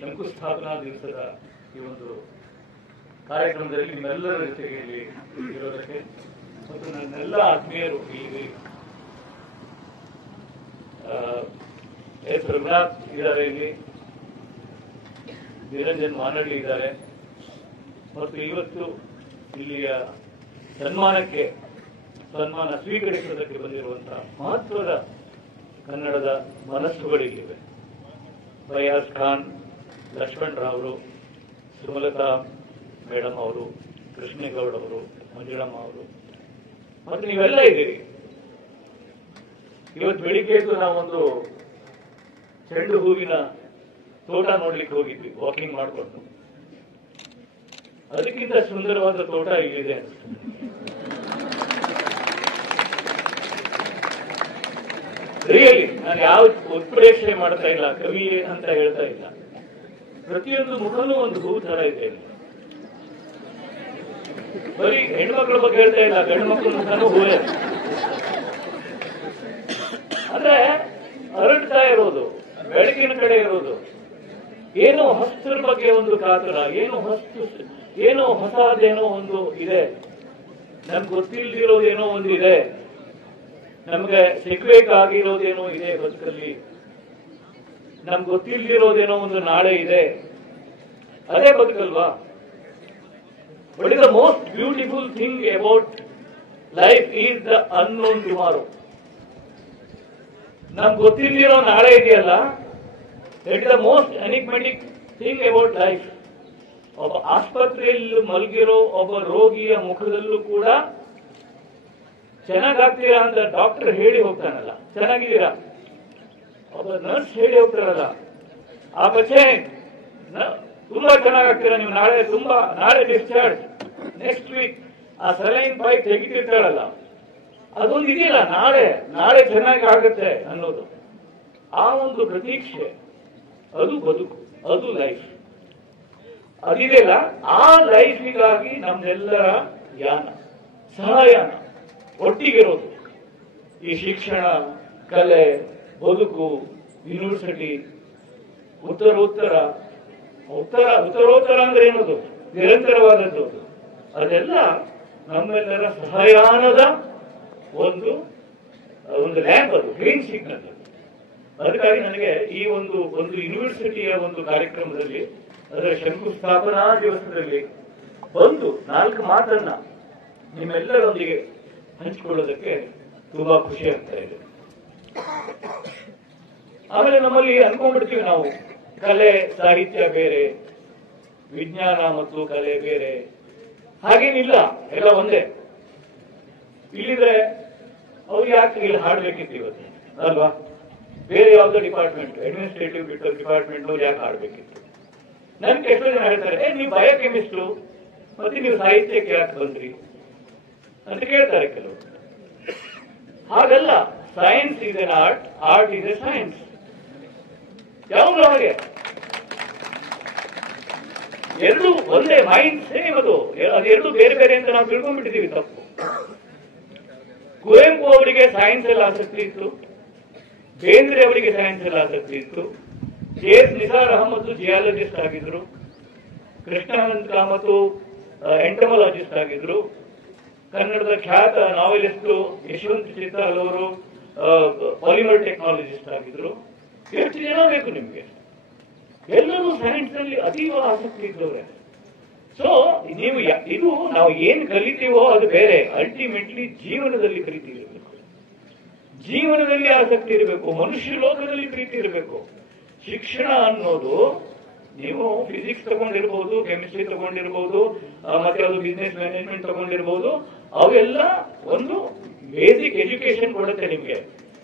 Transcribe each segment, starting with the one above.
ಶಂಕುಸ್ಥಾಪನಾ ದಿವಸದ ಈ ಒಂದು ಕಾರ್ಯಕ್ರಮದಲ್ಲಿ ನಿಮ್ಮೆಲ್ಲರ ಜೊತೆಗೆ ಇಲ್ಲಿ ಇರೋದಕ್ಕೆ ಮತ್ತು ನನ್ನೆಲ್ಲ ಆತ್ಮೀಯರು ಇಲ್ಲಿ ಎಸ್ ರಘುನಾಥ್ ಇದ್ದಾರೆ, ಇಲ್ಲಿ ನಿರಂಜನ್ ಮಾನಳ್ಳಿ ಇದ್ದಾರೆ ಮತ್ತು ಇವತ್ತು ಇಲ್ಲಿಯ ಸನ್ಮಾನ ಸ್ವೀಕರಿಸುವುದಕ್ಕೆ ಬಂದಿರುವಂತಹ ಮಹತ್ವದ ಕನ್ನಡದ ಮನಸ್ಸುಗಳಿವೆ. ಫಯಾಜ್ ಖಾನ್, ಲಕ್ಷ್ಮಣ್ ರಾವ್, ಸುಮಲತಾ ಮೇಡಮ್ ಅವರು, ಕೃಷ್ಣೇಗೌಡ ಅವರು, ಮಂಜುಳಮ್ಮ ಅವರು ಮತ್ತು ನೀವೆಲ್ಲ ಇದ್ದೀರಿ. ಇವತ್ತು ಬೆಳಿಗ್ಗೆದ್ದು ನಾವೊಂದು ಚೆಂಡು ಹೂವಿನ ತೋಟ ನೋಡ್ಲಿಕ್ಕೆ ಹೋಗಿದ್ವಿ, ವಾಕಿಂಗ್ ಮಾಡಿಕೊಂಡು. ಅದಕ್ಕಿಂತ ಸುಂದರವಾದ ತೋಟ ಇಲ್ಲಿದೆ ಅನಿಸ್ತದೆ. ರಿಯಲಿ ನಾನು ಯಾವ ಉತ್ಪ್ರೇಕ್ಷೆ ಮಾಡ್ತಾ ಇಲ್ಲ, ಕವಿ ಅಂತ ಹೇಳ್ತಾ ಇಲ್ಲ. ಪ್ರತಿಯೊಂದು ಮುಖನೂ ಒಂದು ಹೂ ತರ ಇದೆ ಇಲ್ಲಿ. ಬರೀ ಹೆಣ್ಮಕ್ಳ ಬಗ್ಗೆ ಹೇಳ್ತಾ ಇಲ್ಲ, ಗಂಡು ಮಕ್ಕಳ ಮುಖನೂ ಹೂವೇ. ಅಂದ್ರೆ ಅರಳ್ತಾ ಇರೋದು, ಬೆಳಕಿನ ಕಡೆ ಇರೋದು, ಏನೋ ಹೊಸ್ತರ ಬಗ್ಗೆ ಒಂದು ಕಾತರ, ಏನೋ ಹೊಸದೇನೋ ಒಂದು ಇದೆ, ನಮ್ಗೆ ಗೊತ್ತಿಲ್ದಿರೋದೇನೋ ಒಂದು ಇದೆ, ನಮ್ಗೆ ಸಿಗ್ಬೇಕಾಗಿರೋದೇನೋ ಇದೆ ಬದುಕಲ್ಲಿ, ನಮ್ಗೆ ಗೊತ್ತಿಲ್ದಿರೋದೇನೋ ಒಂದು ನಾಳೆ ಇದೆ. ಅದೇ ಬದುಕಲ್ವಾ? What is the most beautiful thing about life is the unknown tomorrow. ನಮ್ಗೆ ಗೊತ್ತಿಲ್ದಿರೋ ನಾಳೆ ಇದೆಯಲ್ಲ, it is the most enigmatic thing about life. ಒಬ್ಬ ಆಸ್ಪತ್ರೆಯಲ್ಲಿ ಮಲಗಿರೋ ಒಬ್ಬ ರೋಗಿಯ ಮುಖದಲ್ಲೂ ಕೂಡ ಚೆನ್ನಾಗಾಗ್ತೀರಾ ಅಂತ ಡಾಕ್ಟರ್ ಹೇಳಿ ಹೋಗ್ತಾನಲ್ಲ, ಚೆನ್ನಾಗಿದ್ದೀರಾ, ಒಬ್ಬ ನರ್ಸ್ ಹೇಳಿ ಹೋಗ್ತಾರಲ್ಲ, ಆ ಪೇಷಂಟ್ ತುಂಬಾ ಚೆನ್ನಾಗಾಗ್ತೀರಾ ನೀವು, ನಾಳೆ ಡಿಸ್ಚಾರ್ಜ್, ನೆಕ್ಸ್ಟ್ ವೀಕ್ ಆ ಸಲೈನ್ ಪೈಪ್ ತೆಗಿತಿರ್ತಾಳಲ್ಲ, ಅದೊಂದು ಇದೆಯಲ್ಲ, ನಾಳೆ ಚೆನ್ನಾಗಿ ಆಗುತ್ತೆ ಅನ್ನೋದು, ಆ ಒಂದು ಪ್ರತೀಕ್ಷೆ, ಅದು ಬದುಕು, ಅದು ಲೈಫ್. ಅದಿದೆಯಲ್ಲ, ಆ ಲೈಫಿಗಾಗಿ ನಮ್ಮೆಲ್ಲರ ಯಾನ, ಸಹಯಾನ ಒಟ್ಟಿಗಿರೋದು. ಈ ಶಿಕ್ಷಣ, ಕಲೆ, ಬದುಕು, ಯೂನಿವರ್ಸಿಟಿ, ಉತ್ತರೋತ್ತರ ಅಂದ್ರೆ ಏನದು? ನಿರಂತರವಾದದ್ದು. ಅದೆಲ್ಲ ನಮ್ಮೆಲ್ಲರ ಸಹಯಾನದ ಒಂದು ಲ್ಯಾಂಪ್, ಅದು ಗ್ರೀನ್ ಸಿಗ್ನಲ್. ಅದಕ್ಕಾಗಿ ನನಗೆ ಈ ಒಂದು ಯೂನಿವರ್ಸಿಟಿಯ ಒಂದು ಕಾರ್ಯಕ್ರಮದಲ್ಲಿ, ಅದರ ಶಂಕುಸ್ಥಾಪನಾ ದಿವಸದಲ್ಲಿ ಬಂದು 4 ಮಾತನ್ನ ನಿಮ್ಮೆಲ್ಲರೊಂದಿಗೆ ಹಂಚಿಕೊಳ್ಳೋದಕ್ಕೆ ತುಂಬಾ ಖುಷಿ ಆಗ್ತಾ ಇದೆ. ಆಮೇಲೆ ನಮ್ಮಲ್ಲಿ ಅನ್ಕೊಂಡ್ಬಿಡ್ತೀವಿ ನಾವು, ಕಲೆ ಸಾಹಿತ್ಯ ಬೇರೆ, ವಿಜ್ಞಾನ ಮತ್ತು ಕಲೆ ಬೇರೆ. ಹಾಗೇನಿಲ್ಲ, ಎಲ್ಲ ಒಂದೇ. ಇಲ್ಲಿದ್ರೆ ಅವ್ರು ಯಾಕೆ ಇಲ್ಲಿ ಹಾಡ್ಬೇಕಿತ್ತು ಇವತ್ತು ಅಲ್ವಾ? ಬೇರೆ ಯಾವ್ದೋ ಡಿಪಾರ್ಟ್ಮೆಂಟ್, ಅಡ್ಮಿನಿಸ್ಟ್ರೇಟಿವ್ ಡಿಪಾರ್ಟ್ಮೆಂಟ್ ಅವ್ರು ಯಾಕೆ ಹಾಡ್ಬೇಕಿತ್ತು? ನನ್ಗೆ ಎಷ್ಟೋ ಜನ ಹೇಳ್ತಾರೆ, ನೀವು ಬಯೋಕೆಮಿಸ್ಟ್ರು ಮತ್ತೆ ನೀವು ಸಾಹಿತ್ಯಕ್ಕೆ ಯಾಕೆ ಬಂದ್ರಿ ಅಂತ ಕೇಳ್ತಾರೆ ಕೆಲವರು. ಹಾಗಲ್ಲ, science is an art, art is A science. ಯಾವಾಗಲೂ ಹಾಗೆ, ಎರಡು ಒಂದೇ, ಮೈಂಡ್ ಸೇಮ್. ಅದೆರಡು ಬೇರೆ ಬೇರೆ ಅಂತ ನಾವು ತಿಳ್ಕೊಂಡ್ಬಿಟ್ಟಿದ್ದೀವಿ, ತಪ್ಪು. ಕುವೆಂಪು ಅವರಿಗೆ ಸೈನ್ಸ್ ಅಲ್ಲಿ ಆಸಕ್ತಿ ಇತ್ತು, ಬೇಂದ್ರೆ ಅವರಿಗೆ ಸೈನ್ಸ್ ಅಲ್ಲಿ ಆಸಕ್ತಿ ಇತ್ತು, ಎಸ್ ನಿಸಾರ್ ಅಹಮದ್ ಜಿಯಾಲಜಿಸ್ಟ್ ಆಗಿದ್ರು, ಕೃಷ್ಣಾನಂದ ಕಾಮತ್ ಎಂಟಮಲಾಜಿಸ್ಟ್ ಆಗಿದ್ರು, ಕನ್ನಡದ ಖ್ಯಾತ ನಾವೆಲಿಸ್ಟ್ ಯಶವಂತ್ ಚಿತ್ತಾಲ್ ಅವರು ಪಾಲಿಮರ್ ಟೆಕ್ನಾಲಜಿಸ್ಟ್ ಆಗಿದ್ರು. ಎಷ್ಟು ಜನ ಬೇಕು ನಿಮ್ಗೆ? ಎಲ್ಲರೂ ಸೈನ್ಸ್ ನಲ್ಲಿ ಅತೀವ ಆಸಕ್ತಿ ಇದ್ದವ್ರೆ. ಸೊ ಇದು ನಾವು ಏನ್ ಕಲಿತೀವೋ ಅದು ಬೇರೆ, ಅಲ್ಟಿಮೇಟ್ಲಿ ಜೀವನದಲ್ಲಿ ಪ್ರೀತಿ ಇರಬೇಕು, ಜೀವನದಲ್ಲಿ ಆಸಕ್ತಿ ಇರಬೇಕು, ಮನುಷ್ಯ ಲೋಕದಲ್ಲಿ ಪ್ರೀತಿ ಇರಬೇಕು. ಶಿಕ್ಷಣ ಅನ್ನೋದು, ನೀವು ಫಿಸಿಕ್ಸ್ ತಗೊಂಡಿರ್ಬೋದು, ಕೆಮಿಸ್ಟ್ರಿ ತಗೊಂಡಿರ್ಬೋದು, ಮತ್ತೆ ಅದು ಬಿಸ್ನೆಸ್ ಮ್ಯಾನೇಜ್ಮೆಂಟ್ ತಗೊಂಡಿರ್ಬೋದು, ಅವೆಲ್ಲ ಒಂದು ಬೇಸಿಕ್ ಎಜುಕೇಶನ್ ಕೊಡುತ್ತೆ ನಿಮ್ಗೆ.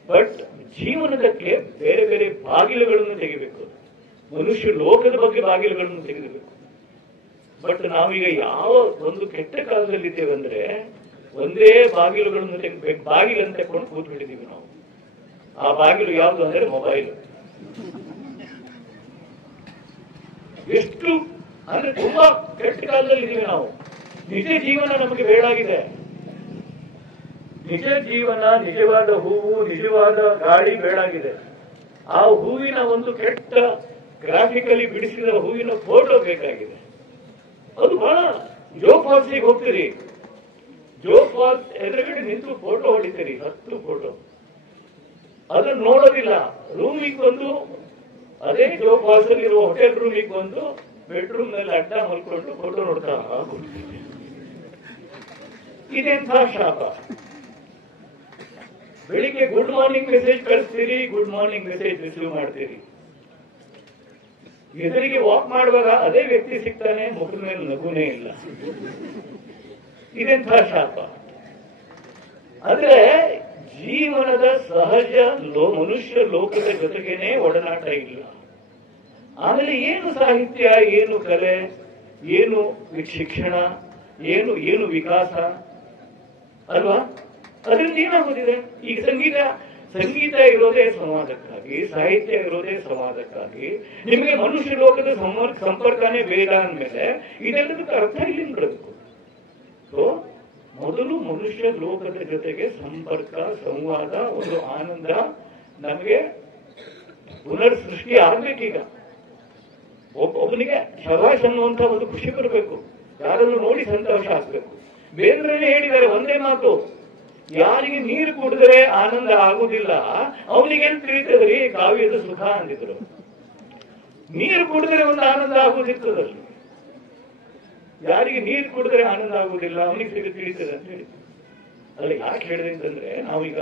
ಬಟ್ ಜೀವನದಕ್ಕೆ ಬೇರೆ ಬೇರೆ ಬಾಗಿಲುಗಳನ್ನು ತೆಗಿಬೇಕು, ಮನುಷ್ಯ ಲೋಕದ ಬಗ್ಗೆ ಬಾಗಿಲುಗಳನ್ನು ತೆಗೆದಬೇಕು. ಬಟ್ ನಾವೀಗ ಯಾವ ಒಂದು ಕೆಟ್ಟ ಕಾಲದಲ್ಲಿದ್ದೇವೆ ಅಂದ್ರೆ, ಒಂದೇ ಬಾಗಿಲುಗಳನ್ನು ತೆಗಿಬೇಕು, ಬಾಗಿಲನ್ನು ತೆಕ್ಕೊಂಡು ಕೂತ್ಬಿಟ್ಟಿದ್ದೀವಿ ನಾವು. ಆ ಬಾಗಿಲು ಯಾವುದು ಅಂದ್ರೆ ಮೊಬೈಲ್. ಎಷ್ಟು ಅಂದ್ರೆ ತುಂಬಾ ಕೆಟ್ಟ ಕಾಲದಲ್ಲಿ ಇದೀವಿ ನಾವು. ನಿಜ ಜೀವನ ನಮಗೆ ಬೇಡಾಗಿದೆ. ನಿಜ ಜೀವನ, ನಿಜವಾದ ಹೂವು, ನಿಜವಾದ ಗಾಳಿ ಬೇಡಾಗಿದೆ. ಆ ಹೂವಿನ ಒಂದು ಕೆಟ್ಟ ಗ್ರಾಫಿಕಲಿ ಬಿಡಿಸಿದ ಹೂವಿನ ಫೋಟೋ ಬೇಕಾಗಿದೆ. ಅದು ಬಹಳ ಜೋಗ್ ಫಾಲ್ಸ್ಗೆ ಹೋಗ್ತೀರಿ, ಜೋಗ್ ಫಾಲ್ಸ್ ಎದುರುಗಡೆ ನಿಂತು ಫೋಟೋ ಹೊಡಿತೀರಿ, 10 ಫೋಟೋ. ಅದನ್ನು ನೋಡೋದಿಲ್ಲ. ರೂಮಿಗೆ ಬಂದು ಅದೇ ಜೋಗ್ ಫಾಲ್ಸ್ ಅಲ್ಲಿ ಇರುವ ಹೋಟೆಲ್ ರೂಮಿಗೆ ಬಂದು ಬೆಡ್ರೂಮ್ ನಲ್ಲಿ ಅಡ್ಡ ಮಲ್ಕೊಂಡು ಫೋಟೋ ನೋಡ್ತಾ ಇದೆಂಥ ಶಾಪ. ಬೆಳಿಗ್ಗೆ ಗುಡ್ ಮಾರ್ನಿಂಗ್ ಮೆಸೇಜ್ ಕಳಿಸ್ತೀರಿ, ಗುಡ್ ಮಾರ್ನಿಂಗ್ ಮೆಸೇಜ್ ರಿಸೀವ್ ಮಾಡ್ತೀರಿ. ಎದುರಿಗೆ ವಾಕ್ ಮಾಡುವಾಗ ಅದೇ ವ್ಯಕ್ತಿ ಸಿಗ್ತಾನೆ, ಮುಖದ ಮೇಲೆ ನಗುನೇ ಇಲ್ಲ. ಇದೆಂಥ ಶಾಪ. ಅಂದ್ರೆ ಜೀವನದ ಸಹಜ ಮನುಷ್ಯ ಲೋಕದ ಜೊತೆಗೇನೆ ಒಡನಾಟ ಇಲ್ಲ. ಆಮೇಲೆ ಏನು ಸಾಹಿತ್ಯ, ಏನು ಕಲೆ, ಏನು ಶಿಕ್ಷಣ, ಏನು ವಿಕಾಸ ಅಲ್ವಾ? ಅದರಿಂದ ಏನಾಗೋದಿದೆ? ಈಗ ಸಂಗೀತ ಇರೋದೇ ಸಮಾಜಕ್ಕಾಗಿ, ಸಾಹಿತ್ಯ ಇರೋದೇ ಸಮಾಜಕ್ಕಾಗಿ. ನಿಮಗೆ ಮನುಷ್ಯ ಲೋಕದ ಸಂಪರ್ಕನೇ ಬೇಡ ಅಂದ್ಮೇಲೆ ಇದೆಲ್ಲದಕ್ಕೆ ಅರ್ಥ ಇಲ್ಲಿಂದ ಬರಬೇಕು. ಮೊದಲು ಮನುಷ್ಯ ಲೋಕದ ಜೊತೆಗೆ ಸಂಪರ್ಕ, ಸಂವಾದ, ಒಂದು ಆನಂದ ನಮಗೆ ಪುನರ್ ಸೃಷ್ಟಿ ಆಗ್ಬೇಕೀಗ. ಒಬ್ಬನಿಗೆ ಶಬಾಷ್ ಅನ್ನುವಂತ ಒಂದು ಖುಷಿ ಬರಬೇಕು, ಯಾರನ್ನು ನೋಡಿ ಸಂತೋಷ ಆಗ್ಬೇಕು. ಬೇಂದ್ರನೇ ಹೇಳಿದ್ದಾರೆ ಒಂದೇ ಮಾತು, ಯಾರಿಗೆ ನೀರು ಕುಡಿದ್ರೆ ಆನಂದ ಆಗುದಿಲ್ಲ ಅವನಿಗೇನು ತಿಳಿತದ್ರಿ ಕಾವ್ಯದ ಸುಖ ಅಂದಿದ್ರು. ನೀರು ಕುಡಿದ್ರೆ ಒಂದು ಆನಂದ ಆಗುದಿರ್ತದಲ್ಲಿ, ಯಾರಿಗೆ ನೀರು ಕುಡಿದ್ರೆ ಆನಂದ ಆಗುದಿಲ್ಲ ಅವನಿಗೆ ತಿಳಿತದೆ ಅಂತ ಹೇಳಿ. ಅಲ್ಲ ಯಾಕೆ ಹೇಳಿದೆ ಅಂತಂದ್ರೆ, ನಾವೀಗ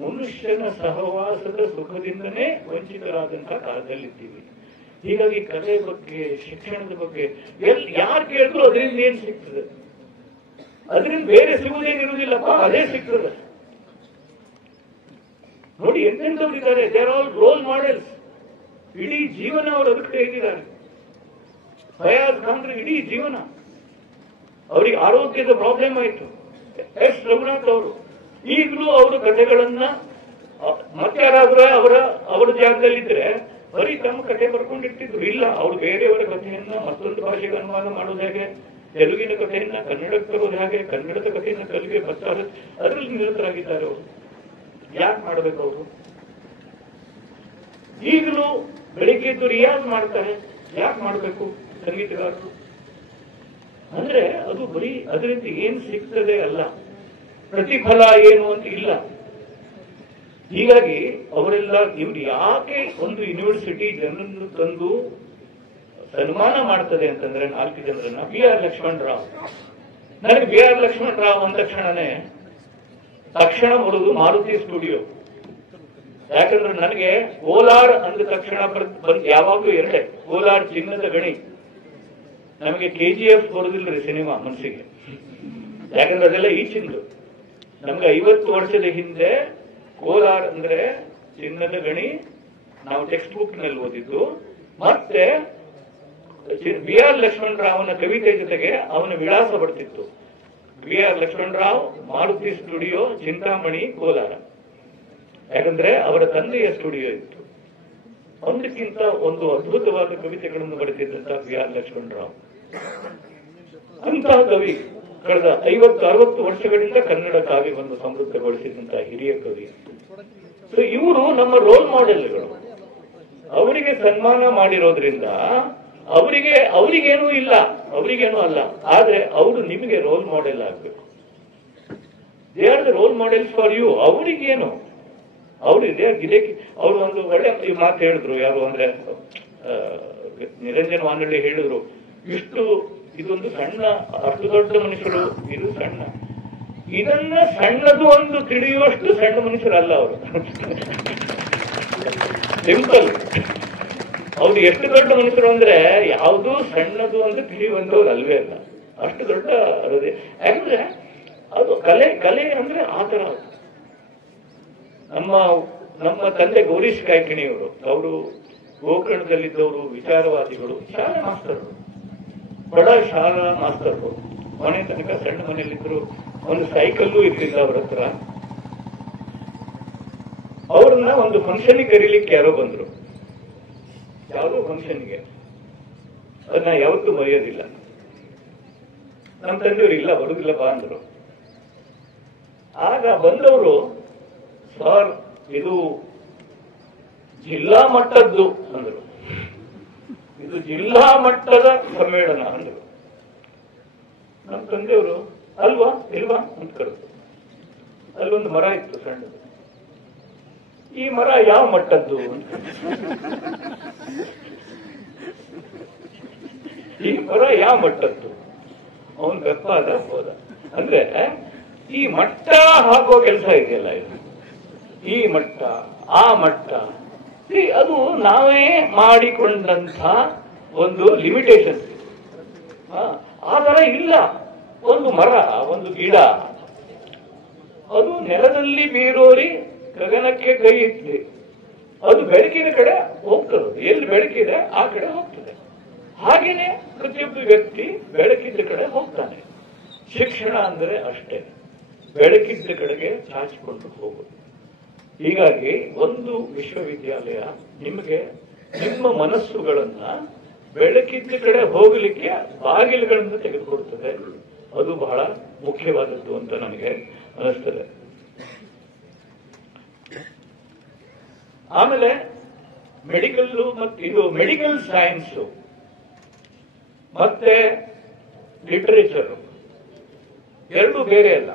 ಮನುಷ್ಯನ ಸಹವಾಸದ ಸುಖದಿಂದನೇ ವಂಚಿತರಾದಂತಹ ಕಾಲದಲ್ಲಿದ್ದೀವಿ. ಹೀಗಾಗಿ ಕಲೆ ಬಗ್ಗೆ, ಶಿಕ್ಷಣದ ಬಗ್ಗೆ ಯಾರು ಕೇಳಿದ್ರು ಅದರಿಂದ ಏನ್ ಸಿಗ್ತದೆ? ಅದರಿಂದ ಬೇರೆ ಸಿಗುವುದೇನಿರುವುದಿಲ್ಲಪ್ಪ, ಅದೇ ಸಿಗ್ತದೆ. ನೋಡಿ ಎಂತೆಂಥವ್ರು ಇದ್ದಾರೆ, they are all roll models. ಇಡೀ ಜೀವನ ಅವರು ಅದಕ್ಕೆ ಹೇಗಿದ್ದಾರೆ. ಫಯಾಜ್ ಖಾನ್ ಇಡೀ ಜೀವನ, ಅವರಿಗೆ ಆರೋಗ್ಯದ ಪ್ರಾಬ್ಲಮ್ ಆಯಿತು. ಎಸ್ ರಘುನಾಥ್ ಅವರು ಈಗಲೂ ಅವರು ಕಥೆಗಳನ್ನ ಮತ್ತಾರಾದ್ರೆ ಅವರ ಜಾಗದಲ್ಲಿದ್ರೆ ಬರೀ ತಮ್ಮ ಕಥೆ ಬರ್ಕೊಂಡಿರ್ತಿದ್ರು. ಇಲ್ಲ, ಅವರು ಬೇರೆಯವರ ಕಥೆಯನ್ನ ಮತ್ತೊಂದು ಭಾಷೆಗೆ ಅನುವಾದ ಮಾಡೋದು ಹೇಗೆ, ತೆಲುಗಿನ ಕಥೆಯನ್ನ ಕನ್ನಡಕ್ಕೆ ತರೋದು ಹೇಗೆ, ಕನ್ನಡದ ಕಥೆಯನ್ನ ತೆಲುಗಿಗೆ ಬರ್ತಾರೆ, ಅದರಲ್ಲಿ ನಿರತರಾಗಿದ್ದಾರೆ ಅವರು. ಯಾಕೆ ಮಾಡಬೇಕು ಅವರು? ಈಗಲೂ ಬೆಳಿಗ್ಗೆ ಎದ್ದು ರಿಯಾಜ್ ಮಾಡ್ತಾರೆ. ಯಾಕೆ ಮಾಡಬೇಕು ಸಂಗೀತಗಾರರು? ಅಂದ್ರೆ ಅದು ಬರೀ ಅದರಿಂದ ಏನ್ ಸಿಗ್ತದೆ ಅಲ್ಲ, ಪ್ರತಿಫಲ ಏನು ಅಂತ ಇಲ್ಲ. ಹೀಗಾಗಿ ಅವರೆಲ್ಲ ಇವ್ರು ಯಾಕೆ ಒಂದು ಯೂನಿವರ್ಸಿಟಿ ಜನರನ್ನು ತಂದು ಸನ್ಮಾನ ಮಾಡ್ತದೆ ಅಂತಂದ್ರೆ 4 ಜನರನ್ನ. B.R. ಲಕ್ಷ್ಮಣ್ ರಾವ್. ನನಗೆ B.R. ಲಕ್ಷ್ಮಣ್ ರಾವ್ ಅಂದ ತಕ್ಷಣ ಬರುವುದು ಮಾರುತಿ ಸ್ಟುಡಿಯೋ. ಯಾಕಂದ್ರೆ ನನಗೆ ಕೋಲಾರ್ ಅಂದ ತಕ್ಷಣ ಯಾವಾಗ್ಲೂ ಎರಡೇ, ಕೋಲಾರ್ ಚಿನ್ನದ ಗಣಿ. ನಮಗೆ KGF ಬರುದಿಲ್ರಿ ಸಿನಿಮಾ ಮನಸ್ಸಿಗೆ, ಯಾಕಂದ್ರೆ ಅದೆಲ್ಲ ಈಚಿಂದು. ನಮ್ಗೆ 50 ವರ್ಷದ ಹಿಂದೆ ಕೋಲಾರ್ ಅಂದ್ರೆ ಚಿನ್ನದ ಗಣಿ ನಾವು ಟೆಕ್ಸ್ಟ್ ಬುಕ್ ನಲ್ಲಿ ಓದಿದ್ದು. ಮತ್ತೆ B.R. ಲಕ್ಷ್ಮಣ್ ರಾವ್ನ ಕವಿತೆ ಜೊತೆಗೆ ಅವನ ವಿಳಾಸ ಬರ್ತಿತ್ತು. B.R. ಲಕ್ಷ್ಮಣ್ ರಾವ್, ಮಾರುತಿ ಸ್ಟುಡಿಯೋ, ಚಿಂತಾಮಣಿ, ಕೋಲಾರ. ಯಾಕಂದ್ರೆ ಅವರ ತಂದೆಯ ಸ್ಟುಡಿಯೋ ಇತ್ತು. ಒಂದಕ್ಕಿಂತ ಒಂದು ಅದ್ಭುತವಾದ ಕವಿತೆಗಳನ್ನು ಬರೆದಿದ್ದಂತಹ B.R. ಲಕ್ಷ್ಮಣ್ ರಾವ್ ಅಂತಹ ಕವಿ. ಕಳೆದ 50-60 ವರ್ಷಗಳಿಂದ ಕನ್ನಡ ಕಾವ್ಯವನ್ನು ಸಮೃದ್ಧಗೊಳಿಸಿದಂತಹ ಹಿರಿಯ ಕವಿ. ಸೊ ಇವರು ನಮ್ಮ ರೋಲ್ ಮಾಡೆಲ್ಗಳು. ಅವರಿಗೆ ಸನ್ಮಾನ ಮಾಡಿರೋದ್ರಿಂದ ಅವರಿಗೇನೂ ಇಲ್ಲ, ಅವರಿಗೇನೂ ಅಲ್ಲ. ಆದ್ರೆ ಅವರು ನಿಮಗೆ ರೋಲ್ ಮಾಡೆಲ್ ಆಗ್ಬೇಕು. They are the role models for you. ಅವರಿಗೇನು, ಅವರು ಒಂದು ಒಳ್ಳೆ ಮಾತು ಹೇಳಿದ್ರು. ಯಾರು ಅಂದ್ರೆ ನಿರಂಜನ್ ವಾನಳ್ಳಿ ಹೇಳಿದ್ರು, ಇದೊಂದು ಸಣ್ಣ, ಅಷ್ಟು ದೊಡ್ಡ ಮನುಷ್ಯರು, ಇದು ಸಣ್ಣ. ಇದನ್ನ ಸಣ್ಣದು ಒಂದು ತಿಳಿಯುವಷ್ಟು ಸಣ್ಣ ಮನುಷ್ಯರಲ್ಲ ಅವರು. ಸಿಂಪಲ್. ಅವ್ರು ಎಷ್ಟು ದೊಡ್ಡ ಮನುಷ್ಯರು ಅಂದ್ರೆ ಯಾವುದು ಸಣ್ಣದು ಅಂತ ತಿಳಿಯುವಂತವ್ರು ಅಲ್ವೇ ಅಲ್ಲ, ಅಷ್ಟು ದೊಡ್ಡ ಹೃದಯ. ಯಾಕಂದ್ರೆ ಅದು ಕಲೆ ಅಂದ್ರೆ ಆತರ. ನಮ್ಮ ತಂದೆ ಗೌರೀಶ್ ಕಾಯ್ಕಿಣಿಯವರು, ಅವರು ಗೋಕರ್ಣದಲ್ಲಿದ್ದವರು, ವಿಚಾರವಾದಿಗಳು, ಶಾಲಾ ಮಾಸ್ತರು, ಬಡ ಶಾಲಾ ಮಾಸ್ತರು. ಮನೆ ತನಕ ಸಣ್ಣ ಮನೆಯಲ್ಲಿದ್ರು, ಒಂದು ಸೈಕಲ್ಲೂ ಇರ್ಲಿಲ್ಲ ಅವ್ರ ಹತ್ರ. ಅವ್ರನ್ನ ಒಂದು ಫಂಕ್ಷನ್ಗೆ ಕರೀಲಿಕ್ಕೆ ಯಾರೋ ಬಂದ್ರು, ಯಾವುದೋ ಫಂಕ್ಷನ್ಗೆ. ಅದನ್ನ ಯಾವತ್ತೂ ಮರೆಯೋದಿಲ್ಲ. ನಮ್ಮ ತಂದೆಯವರು ಇಲ್ಲ ಬರುದಿಲ್ಲಪ್ಪ ಅಂದ್ರು. ಆಗ ಬಂದವರು, ಸರ್ ಇದು ಜಿಲ್ಲಾ ಮಟ್ಟದ್ದು ಅಂದ್ರು. ಇದು ಜಿಲ್ಲಾ ಮಟ್ಟದ ಸಮ್ಮೇಳನ ಅಂದ್ರು. ನಮ್ಮ ತಂದೆಯವರು ಅಲ್ವಾ ಇಲ್ವಾ ಅಂತ ಕರೆದು, ಅಲ್ಲೊಂದು ಮರ ಇತ್ತು ಸಣ್ಣದು. ಈ ಮರ ಯಾವ ಮಟ್ಟದ್ದು ಅಂತ, ಈ ಮರ ಯಾವ ಮಟ್ಟದ್ದು? ಅವನ್ ಗಪ್ಪಾದ ಹೋದ. ಅಂದ್ರೆ ಈ ಮಟ್ಟ ಹಾಕೋ ಕೆಲಸ ಇದೆಯಲ್ಲ, ಇದು ಈ ಮಟ್ಟ ಆ ಮಟ್ಟ, ಅದು ನಾವೇ ಮಾಡಿಕೊಂಡಂತ ಒಂದು ಲಿಮಿಟೇಷನ್. ಆ ತರ ಇಲ್ಲ. ಒಂದು ಮರ, ಒಂದು ಗಿಡ, ಅದು ನೆಲದಲ್ಲಿ ಬೀರೋರಿ ಗಗನಕ್ಕೆ ಕೈ ಇತ್ತು, ಅದು ಬೆಳಕಿನ ಕಡೆ ಹೋಗ್ತದೆ. ಎಲ್ಲಿ ಬೆಳಕಿದೆ ಆ ಕಡೆ ಹೋಗ್ತದೆ. ಹಾಗೇನೆ ಪ್ರತಿಯೊಬ್ಬ ವ್ಯಕ್ತಿ ಬೆಳಕಿದ್ದ ಕಡೆ ಹೋಗ್ತಾನೆ. ಶಿಕ್ಷಣ ಅಂದರೆ ಅಷ್ಟೇ, ಬೆಳಕಿದ್ದ ಕಡೆಗೆ ಚಾಚಿಕೊಂಡು ಹೋಗುದು. ಹೀಗಾಗಿ ಒಂದು ವಿಶ್ವವಿದ್ಯಾಲಯ ನಿಮಗೆ ನಿಮ್ಮ ಮನಸ್ಸುಗಳನ್ನ ಬೆಳಕಿದ್ದ ಕಡೆ ಹೋಗಲಿಕ್ಕೆ ಬಾಗಿಲುಗಳನ್ನು ತೆಗೆದುಕೊಡುತ್ತದೆ. ಅದು ಬಹಳ ಮುಖ್ಯವಾದದ್ದು ಅಂತ ನನಗೆ ಅನಿಸ್ತದೆ. ಆಮೇಲೆ ಮೆಡಿಕಲ್ ಮತ್ತು ಇದು ಮೆಡಿಕಲ್ ಸೈನ್ಸ್ ಮತ್ತೆ ಲಿಟರೇಚರ್ ಎರಡೂ ಬೇರೆ ಅಲ್ಲ.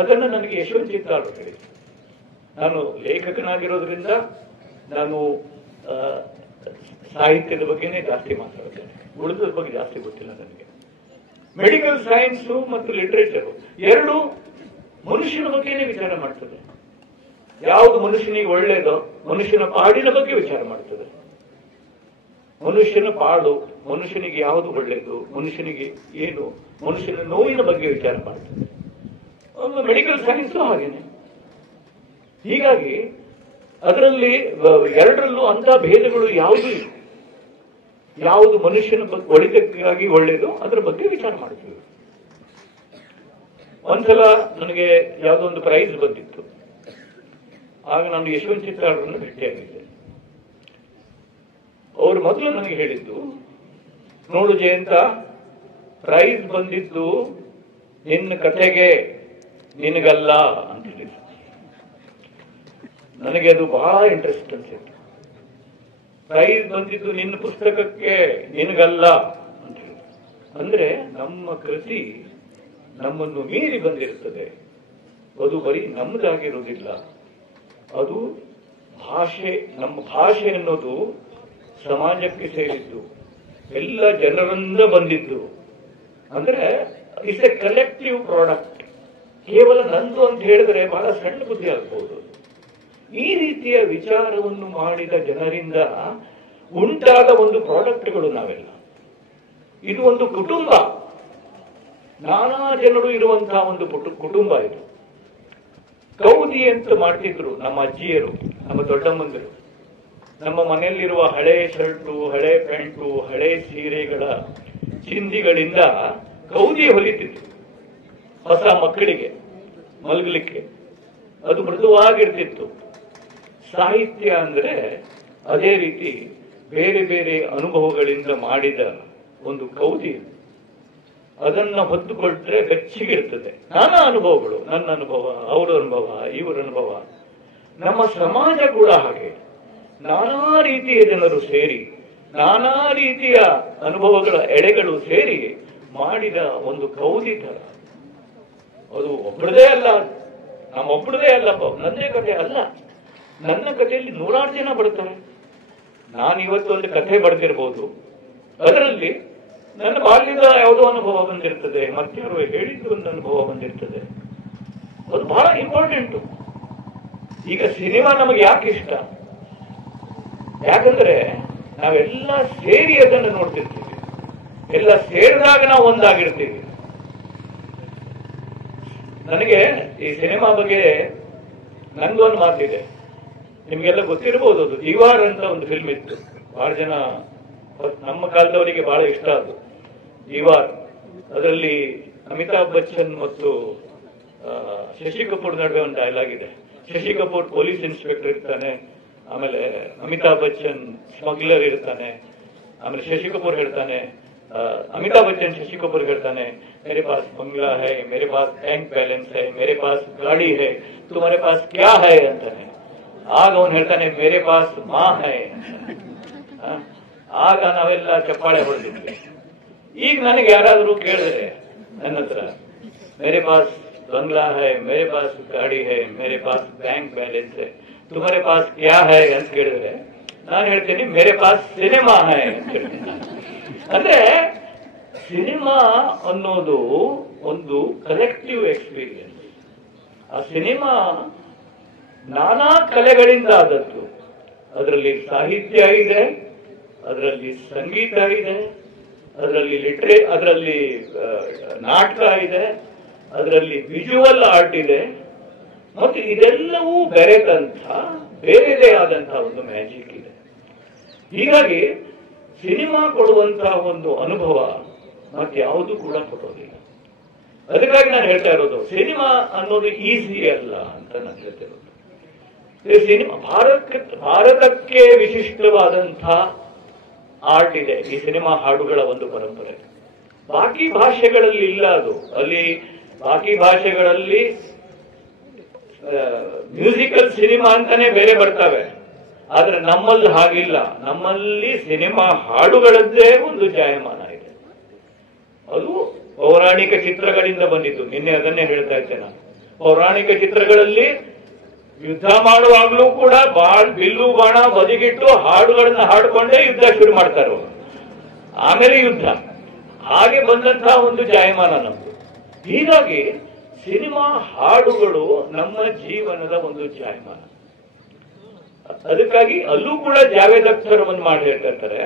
ಅದನ್ನು ನನಗೆ ಯಶವಂತ್ ಚಿತ್ತಾರು ಹೇಳಿ. ನಾನು ಲೇಖಕನಾಗಿರೋದ್ರಿಂದ ನಾನು ಸಾಹಿತ್ಯದ ಬಗ್ಗೆನೇ ಜಾಸ್ತಿ ಮಾತಾಡ್ತೇನೆ, ಉಳಿದ ಬಗ್ಗೆ ಜಾಸ್ತಿ ಗೊತ್ತಿಲ್ಲ ನನಗೆ. ಮೆಡಿಕಲ್ ಸೈನ್ಸ್ ಮತ್ತು ಲಿಟರೇಚರ್ ಎರಡು ಮನುಷ್ಯನ ಬಗ್ಗೆನೇ ವಿಚಾರ ಮಾಡ್ತದೆ. ಯಾವುದು ಮನುಷ್ಯನಿಗೆ ಒಳ್ಳೆಯದೋ ಮನುಷ್ಯನ ಪಾಡಿನ ಬಗ್ಗೆ ವಿಚಾರ ಮಾಡ್ತದೆ. ಮನುಷ್ಯನ ಪಾಡು, ಮನುಷ್ಯನಿಗೆ ಯಾವುದು ಒಳ್ಳೆಯದು, ಮನುಷ್ಯನಿಗೆ ಏನು, ಮನುಷ್ಯನ ನೋವಿನ ಬಗ್ಗೆ ವಿಚಾರ ಮಾಡ್ತದೆ. ಮೆಡಿಕಲ್ ಸೈನ್ಸ್ ಹಾಗೇನೆ. ಹೀಗಾಗಿ ಅದರಲ್ಲಿ ಎರಡರಲ್ಲೂ ಅಂತ ಭೇದಗಳು ಯಾವುದೂ ಇಲ್ಲ. ಯಾವುದು ಮನುಷ್ಯನ ಒಳಿತಕ್ಕಾಗಿ ಒಳ್ಳೆಯದು ಅದರ ಬಗ್ಗೆ ವಿಚಾರ ಮಾಡ್ತೀವಿ. ಒಂದ್ಸಲ ನನಗೆ ಯಾವುದೋ ಒಂದು ಪ್ರೈಸ್ ಬಂದಿತ್ತು. ಆಗ ನಾನು ಯಶವಂತ್ ಚಿತ್ತಾರರನ್ನು ಭೇಟಿಯಾಗಿದ್ದೆ. ಅವರು ಮೊದಲು ನನಗೆ ಹೇಳಿದ್ದು, ನೋಡು ಜಯಂತ, ಪ್ರೈಸ್ ಬಂದಿದ್ದು ನಿನ್ನ ಕಥೆಗೆ, ನಿನಗಲ್ಲ ಅಂತ ಹೇಳಿದ್ರು. ನನಗೆ ಅದು ಬಹಳ ಇಂಟ್ರೆಸ್ಟ್ ಅನ್ಸಿತ್ತು. ಪ್ರೈಸ್ ಬಂದಿದ್ದು ನಿನ್ನ ಪುಸ್ತಕಕ್ಕೆ, ನಿನಗಲ್ಲ ಅಂತ ಹೇಳಿದ್ರು. ಅಂದ್ರೆ ನಮ್ಮ ಕೃತಿ ನಮ್ಮನ್ನು ಮೀರಿ ಬಂದಿರುತ್ತದೆ. ಅದು ಬರೀ ನಮ್ಮದಾಗಿರುವುದಿಲ್ಲ. ಅದು ಭಾಷೆ, ನಮ್ಮ ಭಾಷೆ ಅನ್ನೋದು ಸಮಾಜಕ್ಕೆ ಸೇರಿದ್ದು, ಎಲ್ಲ ಜನರಿಂದ ಬಂದಿದ್ದು. ಅಂದ್ರೆ ಇಟ್ಸ್ ಎ ಕಲೆಕ್ಟಿವ್ ಪ್ರಾಡಕ್ಟ್. ಕೇವಲ ನಂದು ಅಂತ ಹೇಳಿದ್ರೆ ಬಹಳ ಸಣ್ಣ ಬುದ್ಧಿ ಆಗಬಹುದು. ಈ ರೀತಿಯ ವಿಚಾರವನ್ನು ಮಾಡಿದ ಜನರಿಂದ ಉಂಟಾದ ಒಂದು ಪ್ರಾಡಕ್ಟ್ಗಳು ನಾವೆಲ್ಲ. ಇದು ಒಂದು ಕುಟುಂಬ, ನಾನಾ ಜನರು ಇರುವಂತಹ ಒಂದು ಕುಟುಂಬ ಇದು. ಕೌದಿ ಅಂತ ಮಾಡ್ತಿದ್ರು ನಮ್ಮ ಅಜ್ಜಿಯರು, ನಮ್ಮ ದೊಡ್ಡಮ್ಮಂದಿರು. ನಮ್ಮ ಮನೆಯಲ್ಲಿರುವ ಹಳೆ ಶರ್ಟು, ಹಳೆ ಪ್ಯಾಂಟು, ಹಳೆ ಸೀರೆಗಳ ಚಿಂದಿಗಳಿಂದ ಕೌದಿ ಹೊಲಿತಿದ್ರು ಹೊಸ ಮಕ್ಕಳಿಗೆ ಮಲಗಲಿಕ್ಕೆ. ಅದು ಮೃದುವಾಗಿರ್ತಿತ್ತು. ಸಾಹಿತ್ಯ ಅಂದ್ರೆ ಅದೇ ರೀತಿ ಬೇರೆ ಬೇರೆ ಅನುಭವಗಳಿಂದ ಮಾಡಿದ ಒಂದು ಕೌದಿ. ಅದನ್ನ ಹೊತ್ತುಕೊಳ್ರೆ ಬೆಚ್ಚಗಿರ್ತದೆ. ನಾನಾ ಅನುಭವಗಳು, ನನ್ನ ಅನುಭವ, ಅವರ ಅನುಭವ, ಇವರ ಅನುಭವ. ನಮ್ಮ ಸಮಾಜ ಕೂಡ ಹಾಗೆ, ನಾನಾ ರೀತಿಯ ಜನರು ಸೇರಿ, ನಾನಾ ರೀತಿಯ ಅನುಭವಗಳ ಎಳೆಗಳು ಸೇರಿ ಮಾಡಿದ ಒಂದು ಕೌದಿ ತರ. ಅದು ಒಬ್ಬರದೇ ಅಲ್ಲ, ನಮ್ಮೊಬ್ಬರದೇ ಅಲ್ಲಪ್ಪ, ನನ್ನೇ ಕಥೆ ಅಲ್ಲ. ನನ್ನ ಕಥೆಯಲ್ಲಿ ನೂರಾರು ಜನ ಬರ್ತಾರೆ. ನಾನು ಇವತ್ತು ಒಂದು ಕಥೆ ಬರೆದಿರ್ಬೋದು, ಅದರಲ್ಲಿ ನನ್ನ ಬಾಲ್ಯದ ಯಾವುದೋ ಅನುಭವ ಬಂದಿರ್ತದೆ, ಮತ್ತಾರು ಹೇಳಿದ್ದು ಒಂದು ಅನುಭವ ಬಂದಿರ್ತದೆ. ಅದು ಬಹಳ ಇಂಪಾರ್ಟೆಂಟು. ಈಗ ಸಿನಿಮಾ ನಮಗೆ ಯಾಕೆ ಇಷ್ಟ? ಯಾಕಂದ್ರೆ ನಾವೆಲ್ಲ ಸೇರಿ ಅದನ್ನು ನೋಡ್ತಿರ್ತೀವಿ. ಎಲ್ಲ ಸೇರಿದಾಗ ನಾವು ಒಂದಾಗಿರ್ತೀವಿ. ನನಗೆ ಈ ಸಿನಿಮಾ ಬಗ್ಗೆ ನಂದು ಒಂದು ಮಾತಿದೆ, ನಿಮ್ಗೆಲ್ಲ ಗೊತ್ತಿರಬಹುದು. ಅದು ದೀವಾರ್ ಅಂತ ಒಂದು ಫಿಲ್ಮ್ ಇತ್ತು, ಬಹಳ ಜನ ನಮ್ಮ ಕಾಲದವರಿಗೆ ಬಹಳ ಇಷ್ಟ. ಅದು ದೀವಾರ್. ಅದರಲ್ಲಿ ಅಮಿತಾಬ್ ಬಚ್ಚನ್ ಮತ್ತು ಶಶಿ ಕಪೂರ್ ನಡುವೆ ಒಂದು ಡೈಲಾಗ್ ಇದೆ. ಶಶಿ ಕಪೂರ್ ಪೊಲೀಸ್ ಇನ್ಸ್ಪೆಕ್ಟರ್ ಇರ್ತಾನೆ, ಆಮೇಲೆ ಅಮಿತಾಬ್ ಬಚ್ಚನ್ ಸ್ಮಗ್ಲರ್ ಇರ್ತಾನೆ. ಆಮೇಲೆ ಶಶಿ ಕಪೂರ್ ಹೇಳ್ತಾನೆ, ಅಮಿತಾಬ್ ಬಚ್ಚನ್ ಶಶಿ ಕಪೂರ್ ಹೇಳ್ತಾನೆ, ಮೇರೆ ಪಾಸ್ ಬಂಗ್ಲಾ ಹೈ, ಮೇರೆ ಪಾಸ್ ಬ್ಯಾಂಕ್ ಬ್ಯಾಲೆನ್ಸ್ ಹೈ, ಮೇರೆ ಪಾಸ್ ಗಾಡಿ ಹೈ, ತುಮಾರೆ ಪಾಸ್ ಕ್ಯಾ ಹೈ ಅಂತಾನೆ. ಆಗ ಅವನು ಹೇಳ್ತಾನೆ, ಮೇರೆ ಪಾಸ್ ಮಾ ಹೈ. ಆಗ ನಾವೆಲ್ಲ ಚಪ್ಪಾಳೆ ಹೊಡೆದಿದ್ವಿ. ಈಗ ನನಗೆ ಯಾರಾದರೂ ಕೇಳಿದ್ರೆ ನನ್ನ ಹತ್ರ ಮೇರೆ ಪಾಸ್ ಬಂಗ್ಲಾ ಹೈ, ಮೇರೆ ಪಾಸ್ ಗಾಡಿ ಹೈ, ಮೇರೆ ಪಾಸ್ ಬ್ಯಾಂಕ್ ಬ್ಯಾಲೆನ್ಸ್ ಹೈ, ತುಮಾರೆ ಪಾಸ್ ಕ್ಯಾ ಹೈ ಅಂತ ಕೇಳಿದ್ರೆ ನಾನು ಹೇಳ್ತೀನಿ ಮೇರೆ ಪಾಸ್ ಸಿನಿಮಾ ಹೈ ಅಂತ ಹೇಳ್ತೀನಿ. ಅಂದ್ರೆ ಸಿನಿಮಾ ಅನ್ನೋದು ಒಂದು ಕಲೆಕ್ಟಿವ್ ಎಕ್ಸ್ಪೀರಿಯನ್ಸ್. ಆ ಸಿನಿಮಾ ನಾನಾ ಕಲೆಗಳಿಂದ ಆದದ್ದು. ಅದರಲ್ಲಿ ಸಾಹಿತ್ಯ ಇದೆ, ಅದರಲ್ಲಿ ಸಂಗೀತ ಇದೆ, ಅದರಲ್ಲಿ ಅದರಲ್ಲಿ ನಾಟಕ ಇದೆ, ಅದರಲ್ಲಿ ವಿಜುವಲ್ ಆರ್ಟ್ ಇದೆ, ಮತ್ತು ಇದೆಲ್ಲವೂ ಬೆರೆತಂತ ಬೇರೆದೇ ಆದಂತಹ ಒಂದು ಮ್ಯಾಜಿಕ್ ಇದೆ. ಹೀಗಾಗಿ ಸಿನಿಮಾ ಕೊಡುವಂತಹ ಒಂದು ಅನುಭವ ಮತ್ತೆ ಯಾವುದು ಕೂಡ ಕೊಡೋದಿಲ್ಲ. ಅದಕ್ಕಾಗಿ ನಾನು ಹೇಳ್ತಾ ಇರೋದು ಸಿನಿಮಾ ಅನ್ನೋದು ಈಸಿ ಅಲ್ಲ ಅಂತ ನಾನು ಹೇಳ್ತಿರೋದು. ಸಿನಿಮಾ ಭಾರತಕ್ಕೆ ವಿಶಿಷ್ಟವಾದಂತಹ ಆರ್ಟ್ ಇದೆ ಈ ಸಿನಿಮಾ ಹಾಡುಗಳ ಒಂದು ಪರಂಪರೆ. ಬಾಕಿ ಭಾಷೆಗಳಲ್ಲಿ ಇಲ್ಲ ಅದು. ಅಲ್ಲಿ ಬಾಕಿ ಭಾಷೆಗಳಲ್ಲಿ ಮ್ಯೂಸಿಕಲ್ ಸಿನಿಮಾ ಅಂತಾನೆ ಬೇರೆ ಬರ್ತವೆ. ಆದ್ರೆ ನಮ್ಮಲ್ಲಿ ಹಾಗಿಲ್ಲ. ನಮ್ಮಲ್ಲಿ ಸಿನಿಮಾ ಹಾಡುಗಳದ್ದೇ ಒಂದು ಜಾಯಮಾನ ಇದೆ. ಅದು ಪೌರಾಣಿಕ ಚಿತ್ರಗಳಿಂದ ಬಂದಿದ್ದು. ನಿನ್ನೆ ಅದನ್ನೇ ಹೇಳ್ತಾ ಇದ್ದೆ ನಾನು. ಪೌರಾಣಿಕ ಚಿತ್ರಗಳಲ್ಲಿ ಯುದ್ಧ ಮಾಡುವಾಗ್ಲೂ ಕೂಡ ಬಿಲ್ಲು ಬಾಣ ಬದಿಗಿಟ್ಟು ಹಾಡುಗಳನ್ನ ಹಾಡ್ಕೊಂಡೇ ಯುದ್ಧ ಶುರು ಮಾಡ್ತಾರೆ ಅವರು. ಆಮೇಲೆ ಯುದ್ಧ. ಹಾಗೆ ಬಂದಂತಹ ಒಂದು ಜಾಯಮಾನ ನಮ್ದು. ಹೀಗಾಗಿ ಸಿನಿಮಾ ಹಾಡುಗಳು ನಮ್ಮ ಜೀವನದ ಒಂದು ಜಾಯಮಾನ. ಅದಕ್ಕಾಗಿ ಅಲ್ಲೂ ಕೂಡ ಜಾವೇದ್ ಅಖ್ತರ್ ಒಂದು ಮಾಡಿ ಹೇಳ್ತಿರ್ತಾರೆ,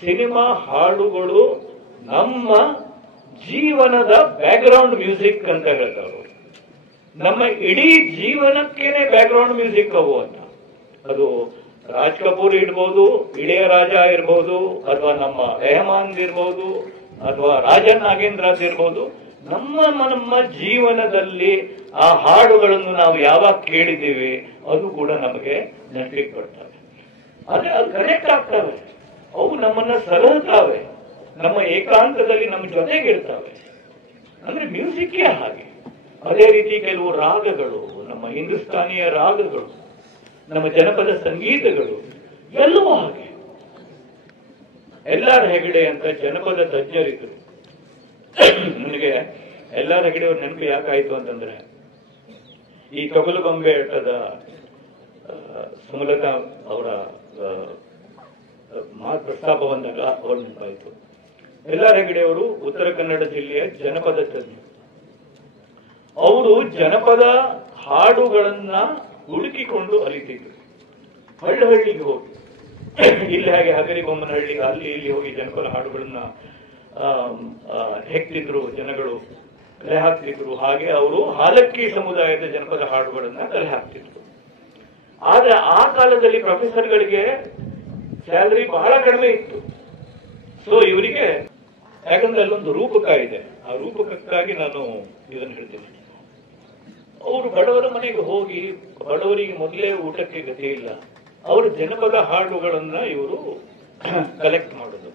ಸಿನಿಮಾ ಹಾಡುಗಳು ನಮ್ಮ ಜೀವನದ ಬ್ಯಾಕ್ಗ್ರೌಂಡ್ ಮ್ಯೂಸಿಕ್ ಅಂತ ಹೇಳ್ತಾರೆ. ನಮ್ಮ ಇಡೀ ಜೀವನಕ್ಕೇನೆ ಬ್ಯಾಕ್ಗ್ರೌಂಡ್ ಮ್ಯೂಸಿಕ್ ಅವು ಅಂತ. ಅದು ರಾಜ್ ಕಪೂರ್ ಇರ್ಬೋದು, ಇಳೆಯರಾಜ ಇರ್ಬೋದು, ಅಥವಾ ನಮ್ಮ ರೆಹಮಾನ್ ಇರ್ಬೋದು, ಅಥವಾ ರಾಜನ್ ನಾಗೇಂದ್ರ ಇರ್ಬೋದು. ನಮ್ಮ ಜೀವನದಲ್ಲಿ ಆ ಹಾಡುಗಳನ್ನು ನಾವು ಯಾವಾಗ ಕೇಳಿದ್ದೀವಿ ಅದು ಕೂಡ ನಮಗೆ ನೆನಪಿಗೆ ಬರ್ತವೆ. ಆದ್ರೆ ಅದು ಕನೆಕ್ಟ್ ಆಗ್ತವೆ, ಅವು ನಮ್ಮನ್ನ ಸಲಹುತ್ತವೆ, ನಮ್ಮ ಏಕಾಂತದಲ್ಲಿ ನಮ್ಮ ಜೊತೆಗಿರ್ತವೆ. ಅಂದ್ರೆ ಮ್ಯೂಸಿಕ್ಕೇ ಹಾಗೆ. ಅದೇ ರೀತಿ ಕೆಲವು ರಾಗಗಳು, ನಮ್ಮ ಹಿಂದೂಸ್ತಾನಿಯ ರಾಗಗಳು, ನಮ್ಮ ಜನಪದ ಸಂಗೀತಗಳು ಎಲ್ಲವೂ ಹಾಗೆ. ಎಲ್.ಆರ್. ಹೆಗಡೆ ಅಂತ ಜನಪದ ತಜ್ಞರಿದ್ರು. ನನಗೆ ಎಲ್.ಆರ್. ಹೆಗಡೆ ಅವ್ರ ನೆನಪು ಯಾಕಾಯ್ತು ಅಂತಂದ್ರೆ, ಈ ತೊಗಲುಗೊಂಬೆ ಆಟದ ಸುಮಲತಾ ಅವರ ಪ್ರಸ್ತಾಪ ಬಂದಾಗ ಅವ್ರ ನೆನಪಾಯಿತು. ಎಲ್.ಆರ್. ಹೆಗಡೆ ಅವರು ಉತ್ತರ ಕನ್ನಡ ಜಿಲ್ಲೆಯ ಜನಪದ ತಜ್ಞ. ಅವರು ಜನಪದ ಹಾಡುಗಳನ್ನ ಹುಡುಕಿಕೊಂಡು ಅಲಿತಿದ್ರು. ಹಳ್ಳಿಗೆ ಹೋಗಿ, ಇಲ್ಲಿ ಹಾಗೆ ಹಗರಿಬೊಮ್ಮನಹಳ್ಳಿಗೆ ಅಲ್ಲಿ ಇಲ್ಲಿ ಹೋಗಿ ಜನಪದ ಹಾಡುಗಳನ್ನ ಹೆಕ್ತಿದ್ರು, ಜನಗಳು ಕಲೆ ಹಾಕ್ತಿದ್ರು. ಹಾಗೆ ಅವರು ಹಾಲಕ್ಕಿ ಸಮುದಾಯದ ಜನಪದ ಹಾಡುಗಳನ್ನ ಕಲೆ ಹಾಕ್ತಿದ್ರು. ಆದ್ರೆ ಆ ಕಾಲದಲ್ಲಿ ಪ್ರೊಫೆಸರ್ಗಳಿಗೆ ಸ್ಯಾಲರಿ ಬಹಳ ಕಡಿಮೆ ಇತ್ತು. ಸೊ ಇವರಿಗೆ, ಯಾಕಂದ್ರೆ ಅಲ್ಲೊಂದು ರೂಪಕ ಇದೆ, ಆ ರೂಪಕಕ್ಕಾಗಿ ನಾನು ಇದನ್ನು ಹೇಳ್ತೀನಿ. ಅವರು ಬಡವರ ಮನೆಗೆ ಹೋಗಿ, ಬಡವರಿಗೆ ಮೊದಲೇ ಊಟಕ್ಕೆ ಗತಿ ಇಲ್ಲ, ಅವರು ಜನಪದ ಹಾಡುಗಳನ್ನ ಇವರು ಕಲೆಕ್ಟ್ ಮಾಡೋದು.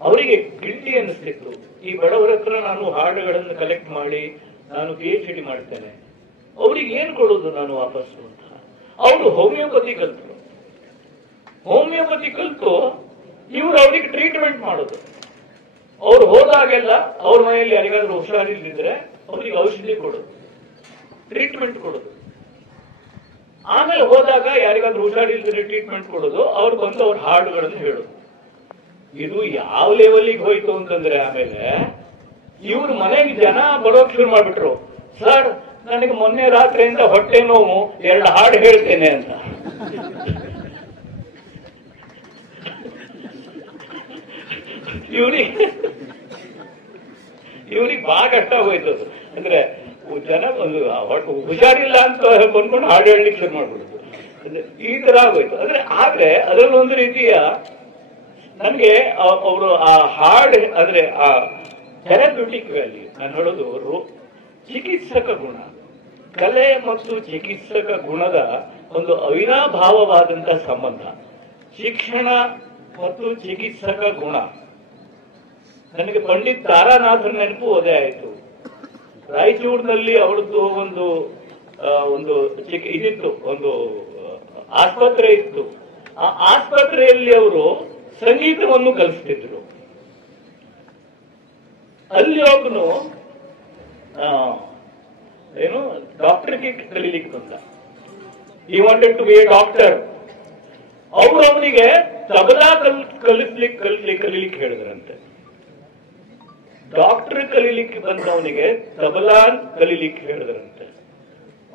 ಅವರಿಗೆ ಗಿಲ್ಟಿ ಅನ್ನಿಸ್ತಿತ್ತು, ಈ ಬಡವರ ಹತ್ರ ನಾನು ಹಾಡುಗಳನ್ನು ಕಲೆಕ್ಟ್ ಮಾಡಿ ನಾನು PhD ಮಾಡ್ತೇನೆ, ಅವ್ರಿಗೆ ಏನ್ ಕೊಡೋದು ನಾನು ವಾಪಸ್ಸು ಅಂತ. ಅವರು ಹೋಮಿಯೋಪತಿ ಕಲ್ತರು. ಹೋಮಿಯೋಪತಿ ಕಲ್ತು ಇವರು ಅವ್ರಿಗೆ ಟ್ರೀಟ್ಮೆಂಟ್ ಮಾಡೋದು. ಅವ್ರು ಹೋದಾಗೆಲ್ಲ ಅವ್ರ ಮನೆಯಲ್ಲಿ ಯಾರಿಗಾದ್ರೂ ಹುಷಾರಿಲ್ದಿದ್ರೆ ಅವ್ರಿಗೆ ಔಷಧಿ ಕೊಡೋದು, ಟ್ರೀಟ್ಮೆಂಟ್ ಕೊಡೋದು. ಆಮೇಲೆ ಹೋದಾಗ ಯಾರಿಗಾದ್ರೂ ಹುಷಾರಿಲ್ದಿದ್ರೆ ಟ್ರೀಟ್ಮೆಂಟ್ ಕೊಡೋದು, ಅವ್ರು ಬಂದು ಅವ್ರ ಹಾಡುಗಳನ್ನು ಹೇಳೋದು. ಇದು ಯಾವ ಲೆವೆಲ್ಗೆ ಹೋಯ್ತು ಅಂತಂದ್ರೆ, ಆಮೇಲೆ ಇವ್ರ ಮನೆಗೆ ಜನ ಬರೋಕ್ ಶುರು ಮಾಡ್ಬಿಟ್ರು. ಸರ್, ನನಗೆ ಮೊನ್ನೆ ರಾತ್ರಿಯಿಂದ ಹೊಟ್ಟೆ ನೋವು, 2 ಹಾಡು ಹೇಳ್ತೇನೆ ಅಂತ. ಇವ್ರಿಗೆ ಬಹಳ ಕಷ್ಟ ಹೋಯ್ತು. ಅಂದ್ರೆ ಜನ ಒಂದು ಹುಷಾರಿಲ್ಲ ಅಂತ ಬಂದ್ಕೊಂಡು ಹಾಡು ಹೇಳಲಿಕ್ಕೆ ಶುರು ಮಾಡ್ಬಿಡುದು. ಈ ತರ ಆಗೋಯ್ತು. ಆದ್ರೆ ಅದರಲ್ಲಿ ಒಂದು ರೀತಿಯ ನನ್ಗೆ ಅವರು ಆ ಹಾಡು ಅಂದ್ರೆ ಆ ಥೆರಪ್ಯೂಟಿಕ್ ವ್ಯಾಲ್ಯೂ, ನಾನು ಹೇಳೋದು ಅವರು ಚಿಕಿತ್ಸಕ ಗುಣ, ಕಲೆ ಮತ್ತು ಚಿಕಿತ್ಸಕ ಗುಣದ ಒಂದು ಅವಿನಾಭಾವವಾದಂತಹ ಸಂಬಂಧ. ಶಿಕ್ಷಣ ಮತ್ತು ಚಿಕಿತ್ಸಕ ಗುಣ. ನನಗೆ ಪಂಡಿತ್ ತಾರಾನಾಥರ ನೆನಪು ಅದೇ ಆಯ್ತು. ರಾಯಚೂರಿನಲ್ಲಿ ಅವಳದ್ದು ಒಂದು ಇದಿತ್ತು, ಒಂದು ಆಸ್ಪತ್ರೆ ಇತ್ತು. ಆ ಆಸ್ಪತ್ರೆಯಲ್ಲಿ ಅವರು ಸಂಗೀತವನ್ನು ಕಲಿಸ್ತಿದ್ರು. ಅಲ್ಲಿ ಒಬ್ಬನು ಏನು ಡಾಕ್ಟರ್ಗೆ ಕಲೀಲಿಕ್ಕೆ ಬಂದ. He wanted to be a doctor. ಅವರು ಅವನಿಗೆ ತಬಲಾ ಕಲೀಲಿಕ್ಕೆ ಹೇಳಿದ್ರಂತೆ. ಡಾಕ್ಟರ್ ಕಲೀಲಿಕ್ಕೆ ಬಂದವನಿಗೆ ತಬಲಾ ಕಲೀಲಿಕ್ಕೆ ಹೇಳಿದ್ರಂತೆ.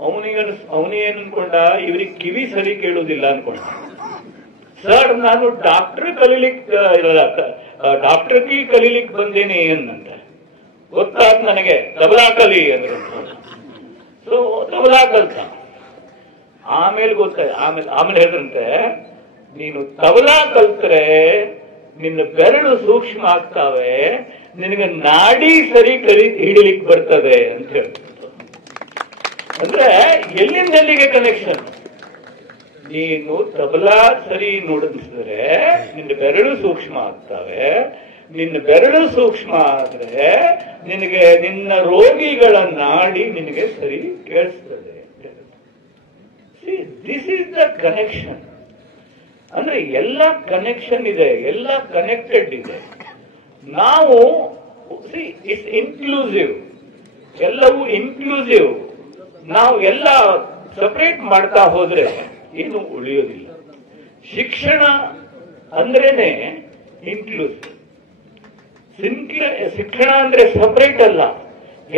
ಅವನೇನು ಅನ್ಕೊಂಡ, ಇವ್ರಿಗೆ ಕಿವಿ ಸರಿ ಕೇಳುವುದಿಲ್ಲ ಅನ್ಕೊಂಡ. ಸರ್, ನಾನು ಡಾಕ್ಟರ್ಗೆ ಕಲೀಲಿಕ್ಕೆ ಬಂದೇನೆ ಏನಂತ ಗೊತ್ತಾದ್ ನನಗೆ. ತಬಲಾ ಕಲಿ ಅಂದ್ರೆ ಸೊ ತಬಲಾ ಕಲ್ತ. ಆಮೇಲೆ ಆಮೇಲೆ ಹೇಳಿದ್ರಂತೆ, ನೀನು ತಬಲಾ ಕಲ್ತ್ರೆ ನಿನ್ನ ಬೆರಳು ಸೂಕ್ಷ್ಮ ಆಗ್ತಾವೆ, ನಿನಗೆ ನಾಡಿ ಸರಿ ಹಿಡಿಲಿಕ್ಕೆ ಬರ್ತದೆ ಅಂತ ಹೇಳ್ತಾರೆ. ಅಂದ್ರೆ ಎಲ್ಲಿಂದೆಲ್ಲಿಗೆ ಕನೆಕ್ಷನ್. ನೀನು ತಬಲಾ ಸರಿ ನುಡಿಸಿದ್ರೆ ನಿನ್ನ ಬೆರಳು ಸೂಕ್ಷ್ಮ ಆಗ್ತವೆ. ನಿನ್ನ ಬೆರಳು ಸೂಕ್ಷ್ಮ ಆದ್ರೆ ನಿನಗೆ ನಿನ್ನ ರೋಗಿಗಳ ನಾಡಿ ನಿನಗೆ ಸರಿ ಕೇಳಿಸ್ತದೆ. This is the connection. ಅಂದ್ರೆ ಎಲ್ಲ ಕನೆಕ್ಷನ್ ಇದೆ, ಎಲ್ಲ ಕನೆಕ್ಟೆಡ್ ಇದೆ. ನಾವು ಇಟ್ಸ್ ಇನ್ಕ್ಲೂಸಿವ್, ಎಲ್ಲವೂ ಇನ್ಕ್ಲೂಸಿವ್. ನಾವು ಎಲ್ಲ ಸಪರೇಟ್ ಮಾಡ್ತಾ ಹೋದ್ರೆ ಏನು ಉಳಿಯೋದಿಲ್ಲ. ಶಿಕ್ಷಣ ಅಂದ್ರೇನೆ ಇನ್ಕ್ಲೂಸಿವ್. ಶಿಕ್ಷಣ ಅಂದ್ರೆ ಸಪರೇಟ್ ಅಲ್ಲ,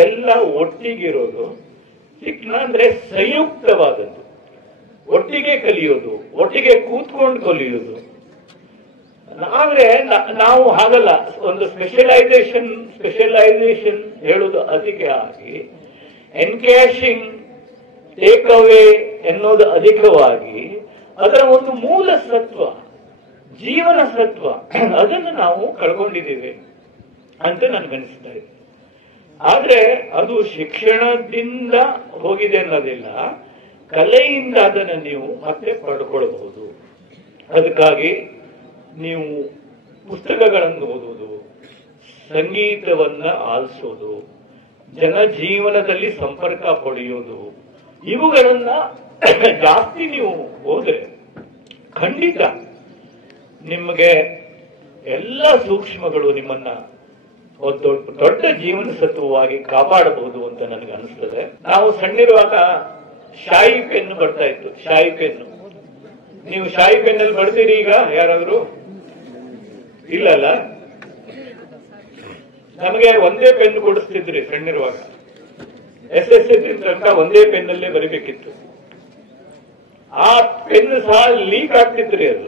ಎಲ್ಲ ಒಟ್ಟಿಗಿರೋದು. ಶಿಕ್ಷಣ ಅಂದ್ರೆ ಸಂಯುಕ್ತವಾದದ್ದು, ಒಟ್ಟಿಗೆ ಕಲಿಯೋದು, ಒಟ್ಟಿಗೆ ಕೂತ್ಕೊಂಡು ಕಲಿಯೋದು. ಆದ್ರೆ ನಾವು ಹಾಗಲ್ಲ. ಒಂದು ಸ್ಪೆಷಲೈಸೇಷನ್ ಹೇಳೋದು ಅಧಿಕ ಆಗಿ, ಎನ್ಕ್ಯಾಶಿಂಗ್, ಟೇಕ್ ಅವೇ ಎನ್ನುವುದು ಅಧಿಕವಾಗಿ, ಅದರ ಒಂದು ಮೂಲ ಸತ್ವ, ಜೀವನ ಸತ್ವ, ಅದನ್ನು ನಾವು ಕಳ್ಕೊಂಡಿದ್ದೀವಿ ಅಂತ ನನಗನ್ನಿಸ್ತಾ ಇದೆ. ಆದ್ರೆ ಅದು ಶಿಕ್ಷಣದಿಂದ ಹೋಗಿದೆ ಅನ್ನೋದಿಲ್ಲ, ಕಲೆಯಿಂದ ಅದನ್ನು ನೀವು ಮತ್ತೆ ಪಡ್ಕೊಳ್ಬಹುದು. ಅದಕ್ಕಾಗಿ ನೀವು ಪುಸ್ತಕಗಳನ್ನು ಓದುವುದು, ಸಂಗೀತವನ್ನ ಆಲಿಸೋದು, ಜನಜೀವನದಲ್ಲಿ ಸಂಪರ್ಕ ಪಡೆಯೋದು, ಇವುಗಳನ್ನ ಜಾಸ್ತಿ ನೀವು ಹೋದ್ರೆ ಖಂಡಿತ ನಿಮಗೆ ಎಲ್ಲ ಸೂಕ್ಷ್ಮಗಳು ನಿಮ್ಮನ್ನ ಒಂದು ದೊಡ್ಡ ಜೀವನ ಸತ್ವವಾಗಿ ಕಾಪಾಡಬಹುದು ಅಂತ ನನಗೆ ಅನಿಸ್ತದೆ. ನಾವು ಸಣ್ಣಿರುವಾಗ ಶಾಯಿ ಪೆನ್ನು ಬರ್ತಾ ಇತ್ತು, ಶಾಯಿ ಪೆನ್ನು. ನೀವು ಶಾಯಿ ಪೆನ್ನಲ್ಲಿ ಬರ್ತೀರಿ ಈಗ ಯಾರಾದ್ರೂ? ಇಲ್ಲಲ್ಲ. ನಮಗೆ ಒಂದೇ ಪೆನ್ ಕೊಡಿಸ್ತಿದ್ರಿ ಸಣ್ಣಿರುವಾಗ. SSLC ತನಕ ಒಂದೇ ಪೆನ್ನಲ್ಲೇ ಬರಿಬೇಕಿತ್ತು. ಆ ಪೆನ್ ಸಹ ಲೀಕ್ ಆಗ್ತಿದ್ರಿ, ಅದು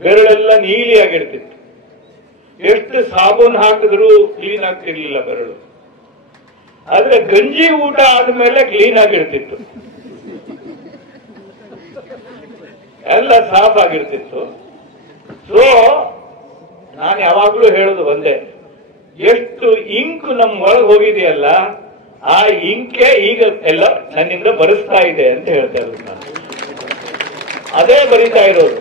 ಬೆರಳೆಲ್ಲ ನೀಲಿ ಆಗಿರ್ತಿತ್ತು. ಎಷ್ಟು ಸಾಬೂನ್ ಹಾಕಿದ್ರು ಕ್ಲೀನ್ ಆಗ್ತಿರ್ಲಿಲ್ಲ ಬೆರಳು. ಆದ್ರೆ ಗಂಜಿ ಊಟ ಆದ್ಮೇಲೆ ಕ್ಲೀನ್ ಆಗಿರ್ತಿತ್ತು, ಎಲ್ಲ ಸಾಫ್ ಆಗಿರ್ತಿತ್ತು. ಸೊ ನಾನು ಯಾವಾಗ್ಲೂ ಹೇಳೋದು ಒಂದೇ, ಎಷ್ಟು ಇಂಕ್ ನಮ್ ಒಳಗೆ ಹೋಗಿದೆಯಲ್ಲ, ಆ ಇಂಕೆ ಈಗ ಎಲ್ಲ ನನ್ನಿಂದ ಬರೆಸ್ತಾ ಇದೆ ಅಂತ ಹೇಳ್ತಾ ಇರೋದು ನಾನು. ಅದೇ ಬರಿತಾ ಇರೋದು,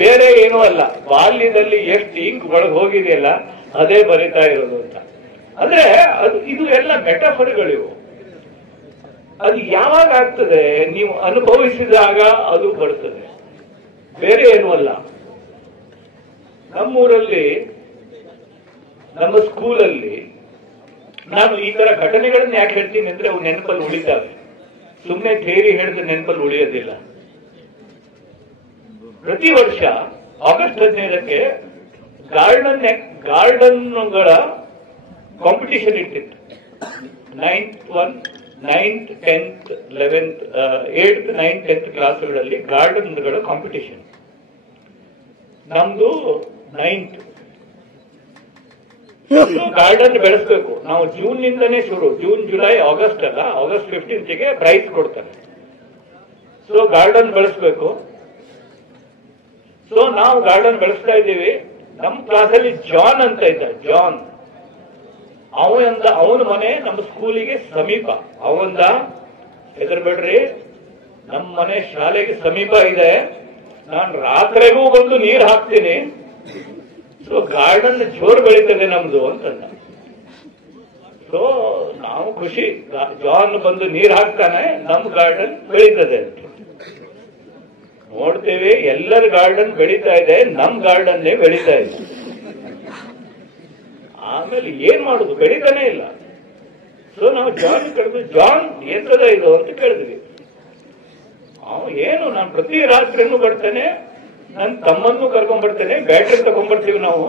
ಬೇರೆ ಏನೂ ಅಲ್ಲ. ಬಾಲ್ಯದಲ್ಲಿ ಎಷ್ಟು ಇಂಕ್ ಒಳಗೆ ಹೋಗಿದೆಯಲ್ಲ ಅದೇ ಬರಿತಾ ಇರೋದು ಅಂತ. ಅಂದ್ರೆ ಇದು ಎಲ್ಲ ಮೆಟಫರ್ಗಳಿವು. ಅದು ಯಾವಾಗ ಆಗ್ತದೆ, ನೀವು ಅನುಭವಿಸಿದಾಗ ಅದು ಬರ್ತದೆ, ಬೇರೆ ಏನೂ ಅಲ್ಲ. ನಮ್ಮೂರಲ್ಲಿ, ನಮ್ಮ ಸ್ಕೂಲಲ್ಲಿ ನಾನು ಈ ತರ ಘಟನೆಗಳನ್ನ ಯಾಕೆ ಹೇಳ್ತೀನಿ ಅಂದ್ರೆ ಅವು ನೆನಪಲ್ಲಿ ಉಳಿತಾವೆ. ಸುಮ್ಮನೆ ಥಿಯರಿ ಹೇಳಿದ್ರೆ ನೆನಪಲ್ಲಿ ಉಳಿಯೋದಿಲ್ಲ. ಪ್ರತಿ ವರ್ಷ ಆಗಸ್ಟ್ 15ಕ್ಕೆ ಗಾರ್ಡನ್ಗಳ ಕಾಂಪಿಟಿಷನ್ ಇಟ್ಟಿತ್ತು. 9th 9th 10th 11th 8th 9th 10th ಕ್ಲಾಸ್ಗಳಲ್ಲಿ ಗಾರ್ಡನ್ಗಳ ಕಾಂಪಿಟಿಷನ್. ನಮ್ದು 9th. ಗಾರ್ಡನ್ ಬೆಳೆಸಬೇಕು ನಾವು. ಜೂನ್ ನಿಂದನೇ ಶುರು, ಜೂನ್ ಜುಲೈ ಆಗಸ್ಟ್ ಅಲ್ಲ, ಆಗಸ್ಟ್ 15ಗೆ ಪ್ರೈಸ್ ಕೊಡ್ತಾರೆ. ಸೊ ಗಾರ್ಡನ್ ಬೆಳೆಸಬೇಕು. ಸೊ ನಾವು ಗಾರ್ಡನ್ ಬೆಳೆಸ್ತಾ ಇದ್ದೀವಿ. ನಮ್ಮ ಕ್ಲಾಸಲ್ಲಿ ಜಾನ್ ಅಂತ ಇದ್ದ, ಜಾನ್. ಅವನ ಮನೆ ನಮ್ಮ ಸ್ಕೂಲಿಗೆ ಸಮೀಪ. ಅವಂದ ಹೆದರ್ಬೇಡ್ರಿ, ನಮ್ಮ ಮನೆ ಶಾಲೆಗೆ ಸಮೀಪ ಇದೆ, ನಾನು ರಾತ್ರಿಗೂ ಬಂದು ನೀರು ಹಾಕ್ತೀನಿ. ಸೊ ಗಾರ್ಡನ್ ಜೋರು ಬೆಳೀತದೆ ನಮ್ದು ಅಂತಂದ. ಸೊ ನಾವು ಖುಷಿ, ಜಾನ್ ಬಂದು ನೀರು ಹಾಕ್ತಾನೆ, ನಮ್ಮ ಗಾರ್ಡನ್ ಬೆಳೀತದೆ ಅಂತ. ನೋಡ್ತೇವೆ ಎಲ್ಲರ ಗಾರ್ಡನ್ ಬೆಳೀತಾ ಇದೆ, ನಮ್ ಗಾರ್ಡನ್ನೇ ಬೆಳೀತಾ ಇದೆ. ಆಮೇಲೆ ಏನ್ ಮಾಡುದು, ಬೆಳೀತಾನೆ ಇಲ್ಲ. ಸೊ ನಾವು ಜಾನ್ ಕರೆದು, ಜಾನ್ ಎಂತದ ಇದು ಅಂತ ಕೇಳಿದ್ವಿ. ಏನು, ನಾನು ಪ್ರತಿ ರಾತ್ರಿನೂ ಬರ್ತೇನೆ, ನನ್ನ ತಮ್ಮನ್ನು ಕರ್ಕೊಂಡ್ ಬರ್ತೇನೆ, ಬ್ಯಾಟ್ರಿ ತಗೊಂಡ್ಬರ್ತೀವಿ, ನಾವು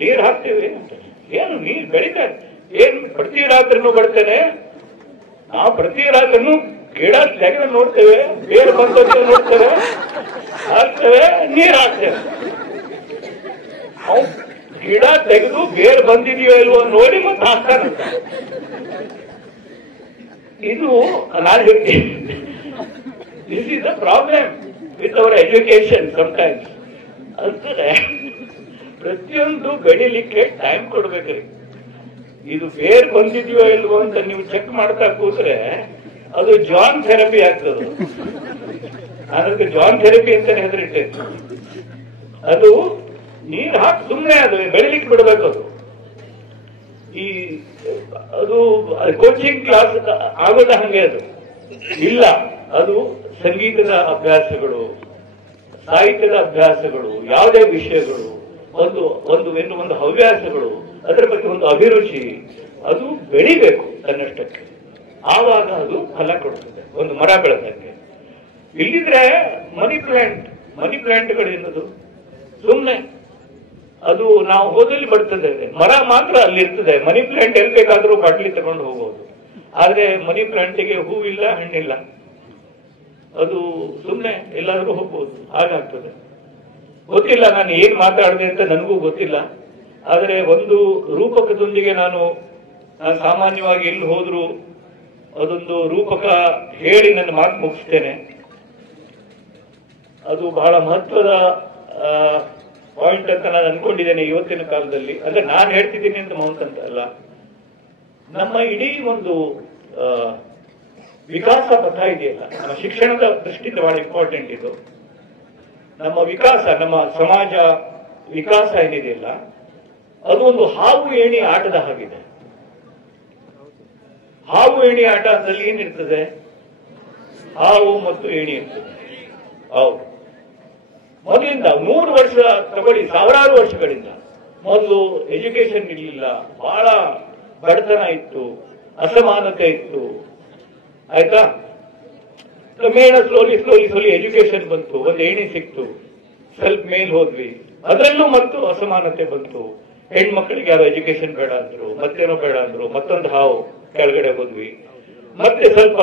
ನೀರ್ ಹಾಕ್ತೀವಿ. ಏನು ನೀರ್ ಬೆಳೀತಾ, ಏನ್ ಪ್ರತಿ ರಾತ್ರಿನೂ ಬರ್ತೇನೆ, ನಾವು ಪ್ರತಿ ರಾತ್ರಿನೂ ಗಿಡ ತೆಗೆದು ನೋಡ್ತೇವೆ, ಬೇರು ಬಂದಂತೆ ನೋಡ್ತೇವೆ, ಹಾಕ್ತೇವೆ, ನೀರ್ ಹಾಕ್ತೇವೆ. ಗಿಡ ತೆಗೆದು ಬೇರು ಬಂದಿದೆಯೋ ಇಲ್ವೋ ನೋಡಿ ಮತ್ತೆ ಹಾಕ್ತಾನಂತ. ಇದು ನಾನು ಹೇಳ್ತೀನಿ, this is the problem with our education sometimes. ಅಂದ್ರೆ ಪ್ರತಿಯೊಂದು ಬೆಳಿಲಿಕ್ಕೆ ಟೈಮ್ ಕೊಡ್ಬೇಕ್ರಿ. ಇದು ಬೇರ್ ಬಂದಿದೆಯೋ ಇಲ್ವೋ ಅಂತ ನೀವು ಚೆಕ್ ಮಾಡ್ತಾ ಕೂತ್ರೆ ಅದು ಜಾನ್ ಥೆರಪಿ ಆಗ್ತದೆ. ಅದಕ್ಕೆ ಜಾನ್ ಥೆರಪಿ ಅಂತಾನೆ ಹೆಸರಿಟ್ಟೆ. ಅದು ನೀರು ಹಾಕಿ ಸುಮ್ಮನೆ ಅದು ಬೆಳಿಲಿಕ್ಕೆ ಬಿಡಬೇಕು. ಅದು ಕೋಚಿಂಗ್ ಕ್ಲಾಸ್ ಆಗೋದ ಹಂಗೆ ಅದು ಇಲ್ಲ. ಅದು ಸಂಗೀತದ ಅಭ್ಯಾಸಗಳು, ಸಾಹಿತ್ಯದ ಅಭ್ಯಾಸಗಳು, ಯಾವುದೇ ವಿಷಯಗಳು, ಒಂದು ಹವ್ಯಾಸಗಳು, ಅದರ ಬಗ್ಗೆ ಒಂದು ಅಭಿರುಚಿ, ಅದು ಬೆಳಿಬೇಕು ತನ್ನಷ್ಟಕ್ಕೆ. ಆವಾಗ ಅದು ಫಲ ಕೊಡ್ತದೆ, ಒಂದು ಮರ ಬೆಳೆದಂಗೆ. ಇಲ್ಲಿದ್ರೆ ಮನಿ ಪ್ಲಾಂಟ್ಗಳೇನದು ಸುಮ್ಮನೆ ಅದು ನಾವು ಹೋದಲ್ಲಿ ಬರ್ತದೆ, ಮರ ಮಾತ್ರ ಅಲ್ಲಿರ್ತದೆ. ಮನಿ ಪ್ಲಾಂಟ್ ಎಲ್ಲಿ ಬೇಕಾದ್ರೂ ಬಾಟ್ಲಿ ತಗೊಂಡು ಹೋಗ್ಬೋದು. ಆದ್ರೆ ಮನಿ ಪ್ಲಾಂಟಿಗೆ ಹೂವಿಲ್ಲ, ಹಣ್ಣಿಲ್ಲ, ಅದು ಸುಮ್ಮನೆ ಎಲ್ಲಾದ್ರೂ ಹೋಗ್ಬೋದು, ಹಾಗಾಗ್ತದೆ. ಗೊತ್ತಿಲ್ಲ ನಾನು ಏನ್ ಮಾತಾಡಿದೆ ಅಂತ, ನನಗೂ ಗೊತ್ತಿಲ್ಲ. ಆದರೆ ಒಂದು ರೂಪಕದೊಂದಿಗೆ ನಾನು ಸಾಮಾನ್ಯವಾಗಿ ಎಲ್ಲಿ ಹೋದ್ರು ಅದೊಂದು ರೂಪಕ ಹೇಳಿ ನನ್ನ ಮಾತು ಮುಗಿಸ್ತೇನೆ. ಅದು ಬಹಳ ಮಹತ್ವದ ಪಾಯಿಂಟ್ ಅಂತ ನಾನು ಅನ್ಕೊಂಡಿದ್ದೇನೆ ಇವತ್ತಿನ ಕಾಲದಲ್ಲಿ. ಅಂದ್ರೆ ನಾನು ಹೇಳ್ತಿದ್ದೀನಿ ಅಂತ ಮೌಂಟ್ ಅಂತ ಅಲ್ಲ, ನಮ್ಮ ಇಡೀ ಒಂದು ವಿಕಾಸ ಪಥ ಇದೆಯಲ್ಲ, ನಮ್ಮ ಶಿಕ್ಷಣದ ದೃಷ್ಟಿಯಿಂದ ಬಹಳ ಇಂಪಾರ್ಟೆಂಟ್ ಇದು. ನಮ್ಮ ವಿಕಾಸ, ನಮ್ಮ ಸಮಾಜ ವಿಕಾಸ ಏನಿದೆಯಲ್ಲ, ಅದು ಒಂದು ಹಾವು ಏಣಿ ಆಟದ ಹಾಗಿದೆ. ಹಾವು ಏಣಿ ಆಟದಲ್ಲಿ ಏನಿರ್ತದೆ, ಹಾವು ಮತ್ತು ಏಣಿ ಇರ್ತದೆ. ಹೌದು, ಮೊದಲಿಂದ 100 ವರ್ಷ ತಗೊಳ್ಳಿ, ಸಾವಿರಾರು ವರ್ಷಗಳಿಂದ ಮೊದಲು ಎಜುಕೇಶನ್ ಇರಲಿಲ್ಲ, ಬಹಳ ಬಡತನ ಇತ್ತು, ಅಸಮಾನತೆ ಇತ್ತು, ಆಯ್ತಾ. ಕ್ರಮೇಣ ಸ್ಲೋಲಿ ಎಜುಕೇಶನ್ ಬಂತು, ಒಂದು ಏಣಿ ಸಿಕ್ತು, ಸ್ವಲ್ಪ ಮೇಲ್ ಹೋದ್ವಿ, ಅದರಲ್ಲೂ ಮತ್ತು ಅಸಮಾನತೆ ಬಂತು. ಹೆಣ್ಮಕ್ಳಿಗೆ ಯಾರು ಎಜುಕೇಶನ್ ಬೇಡ ಅಂದ್ರು, ಮತ್ತೇನೋ ಬೇಡ ಅಂದ್ರು, ಮತ್ತೊಂದು ಹಾವು ಕೆಳಗಡೆ ಹೋದ್ವಿ. ಮತ್ತೆ ಸ್ವಲ್ಪ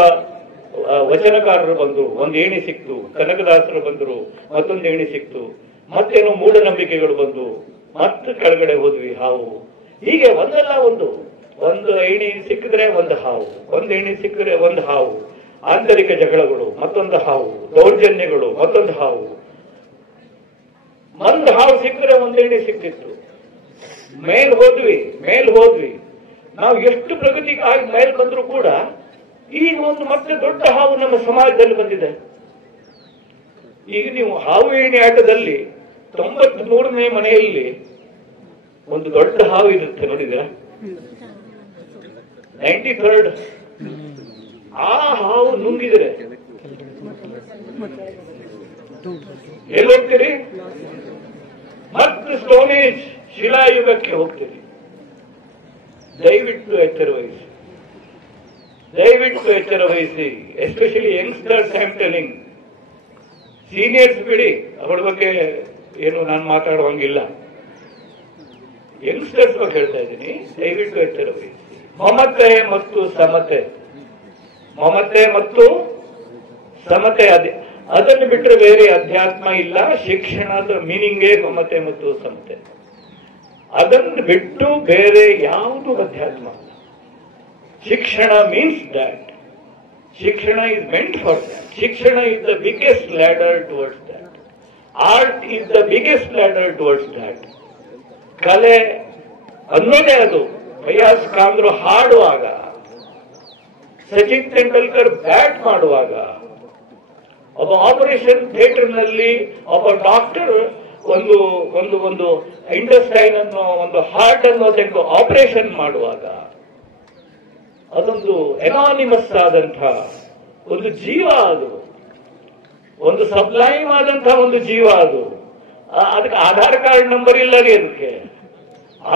ವಚನಕಾರರು ಬಂದ್ರು, ಒಂದು ಏಣಿ ಸಿಕ್ತು, ಕನಕದಾಸರು ಬಂದ್ರು, ಮತ್ತೊಂದು ಏಣಿ ಸಿಕ್ತು, ಮತ್ತೇನೋ ಮೂಢನಂಬಿಕೆಗಳು ಬಂದು ಮತ್ತೆ ಕೆಳಗಡೆ ಹೋದ್ವಿ, ಹಾವು. ಹೀಗೆ ಒಂದಲ್ಲ ಒಂದು ಏಣಿ ಸಿಕ್ಕಿದ್ರೆ ಒಂದು ಹಾವು, ಒಂದು ಏಣಿ ಸಿಕ್ಕಿದ್ರೆ ಒಂದು ಹಾವು, ಆಂತರಿಕ ಜಗಳಗಳು ಮತ್ತೊಂದು ಹಾವು, ದೌರ್ಜನ್ಯಗಳು ಮತ್ತೊಂದು ಹಾವು. ಒಂದು ಹಾವು ಸಿಕ್ಕಿದ್ರೆ ಒಂದು ಏಣಿ ಸಿಕ್ಕಿತ್ತು. ಮೇಲ್ ಹೋದ್ವಿ ನಾವು ಎಷ್ಟು ಪ್ರಗತಿಗೆ ಆಗಿ ಮೇಲ್ ಬಂದ್ರು ಕೂಡ ಈಗ ಒಂದು ಮತ್ತೆ ದೊಡ್ಡ ಹಾವು ನಮ್ಮ ಸಮಾಜದಲ್ಲಿ ಬಂದಿದೆ. ಈಗ ನೀವು ಹಾವು ಏಣಿ ಆಟದಲ್ಲಿ 93ನೇ ಮನೆಯಲ್ಲಿ ಒಂದು ದೊಡ್ಡ ಹಾವು ಇರುತ್ತೆ, ನೋಡಿದ್ರ? 93rd ಆ ಹಾವು ನುಂಗಿದ್ರೆ ಎಲ್ಲಿ ಹೋಗ್ತೀರಿ? ಮತ್ತೆ ಸ್ಟೋನೇಜ್ ಶಿಲಾಯುಗಕ್ಕೆ ಹೋಗ್ತೀರಿ. ದಯವಿಟ್ಟು ಎಚ್ಚರ ವಹಿಸಿ, especially youngsters. I am telling, seniors ಬಿಡಿ, ಅವರ ಬಗ್ಗೆ ಏನು ನಾನು ಮಾತಾಡುವಂಗಿಲ್ಲ. ಯಂಗ್ಸ್ಟರ್ಸ್ ಬಗ್ಗೆ ಹೇಳ್ತಾ ಇದ್ದೀನಿ, ದಯವಿಟ್ಟು ಎಚ್ಚರ ವಹಿಸಿ. ಮಮತೆ ಮತ್ತು ಸಮತೆ ಅದನ್ನು ಬಿಟ್ಟರೆ ಬೇರೆ ಅಧ್ಯಾತ್ಮ ಇಲ್ಲ. ಶಿಕ್ಷಣದ ಮೀನಿಂಗೇ ಮಮತೆ ಮತ್ತು ಸಮತೆ. ಅದನ್ನು ಬಿಟ್ಟು ಬೇರೆ ಯಾವುದು ಅಧ್ಯಾತ್ಮ ಅಲ್ಲ. ಶಿಕ್ಷಣ ಮೀನ್ಸ್ ದ್ಯಾಟ್. ಶಿಕ್ಷಣ ಇಸ್ ಮೆಂಟ್ ಫಾರ್ ದ್ಯಾಟ್. ಶಿಕ್ಷಣ is the biggest ladder towards that. Art is the biggest ladder towards that. ಕಲೆ ಅನ್ನೋದೇ ಅದು. ಫಯಾಜ್ ಖಾನ್ರು ಹಾಡುವಾಗ, ಸಚಿನ್ ತೆಂಡೂಲ್ಕರ್ ಬ್ಯಾಟ್ ಮಾಡುವಾಗ, ಒಬ್ಬ ಆಪರೇಷನ್ ಥಿಯೇಟರ್ ನಲ್ಲಿ ಒಬ್ಬ ಡಾಕ್ಟರ್ ಒಂದು ಇಂಟೆಸ್ಟೈನ್ ಅನ್ನೋ ಒಂದು ಹಾರ್ಟ್ ಅನ್ನೋ ತೆಗೆದು ಆಪರೇಷನ್ ಮಾಡುವಾಗ, ಅದೊಂದು ಎನಾನಿಮಸ್ ಆದಂತಹ ಒಂದು ಜೀವ. ಅದು ಒಂದು ಸಬ್ಲೈಮ್ ಆದಂತಹ ಒಂದು ಜೀವ ಅದು. ಅದಕ್ಕೆ ಆಧಾರ್ ಕಾರ್ಡ್ ನಂಬರ್ ಇಲ್ಲ ರೀ. ಅದಕ್ಕೆ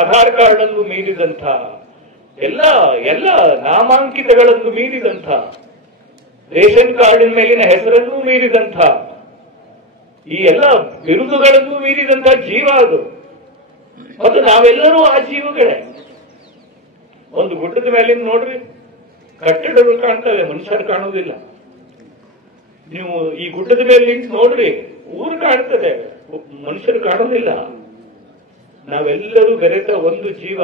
ಆಧಾರ್ ಕಾರ್ಡ್ ಅನ್ನು ಮೀರಿದಂಥ ಎಲ್ಲ ಎಲ್ಲ ನಾಮಾಂಕಿತಗಳನ್ನು ಮೀರಿದಂಥ, ರೇಷನ್ ಕಾರ್ಡಿನ ಮೇಲಿನ ಹೆಸರನ್ನು ಮೀರಿದಂಥ, ಈ ಎಲ್ಲ ಬಿರುದುಗಳನ್ನು ಮೀರಿದಂಥ ಜೀವ ಅದು. ಮತ್ತು ನಾವೆಲ್ಲರೂ ಆ ಜೀವಗಳೇ. ಒಂದು ಗುಡ್ಡದ ಮೇಲಿನ ನೋಡ್ರಿ, ಕಟ್ಟಡಗಳು ಕಾಣ್ತವೆ, ಮನುಷ್ಯರು ಕಾಣುವುದಿಲ್ಲ. ನೀವು ಈ ಗುಡ್ಡದ ಮೇಲೆ ನಿಂತು ನೋಡ್ರಿ, ಊರು ಕಾಣ್ತದೆ, ಮನುಷ್ಯರು ಕಾಣುವುದಿಲ್ಲ. ನಾವೆಲ್ಲರೂ ಬೆರೆತ ಒಂದು ಜೀವ.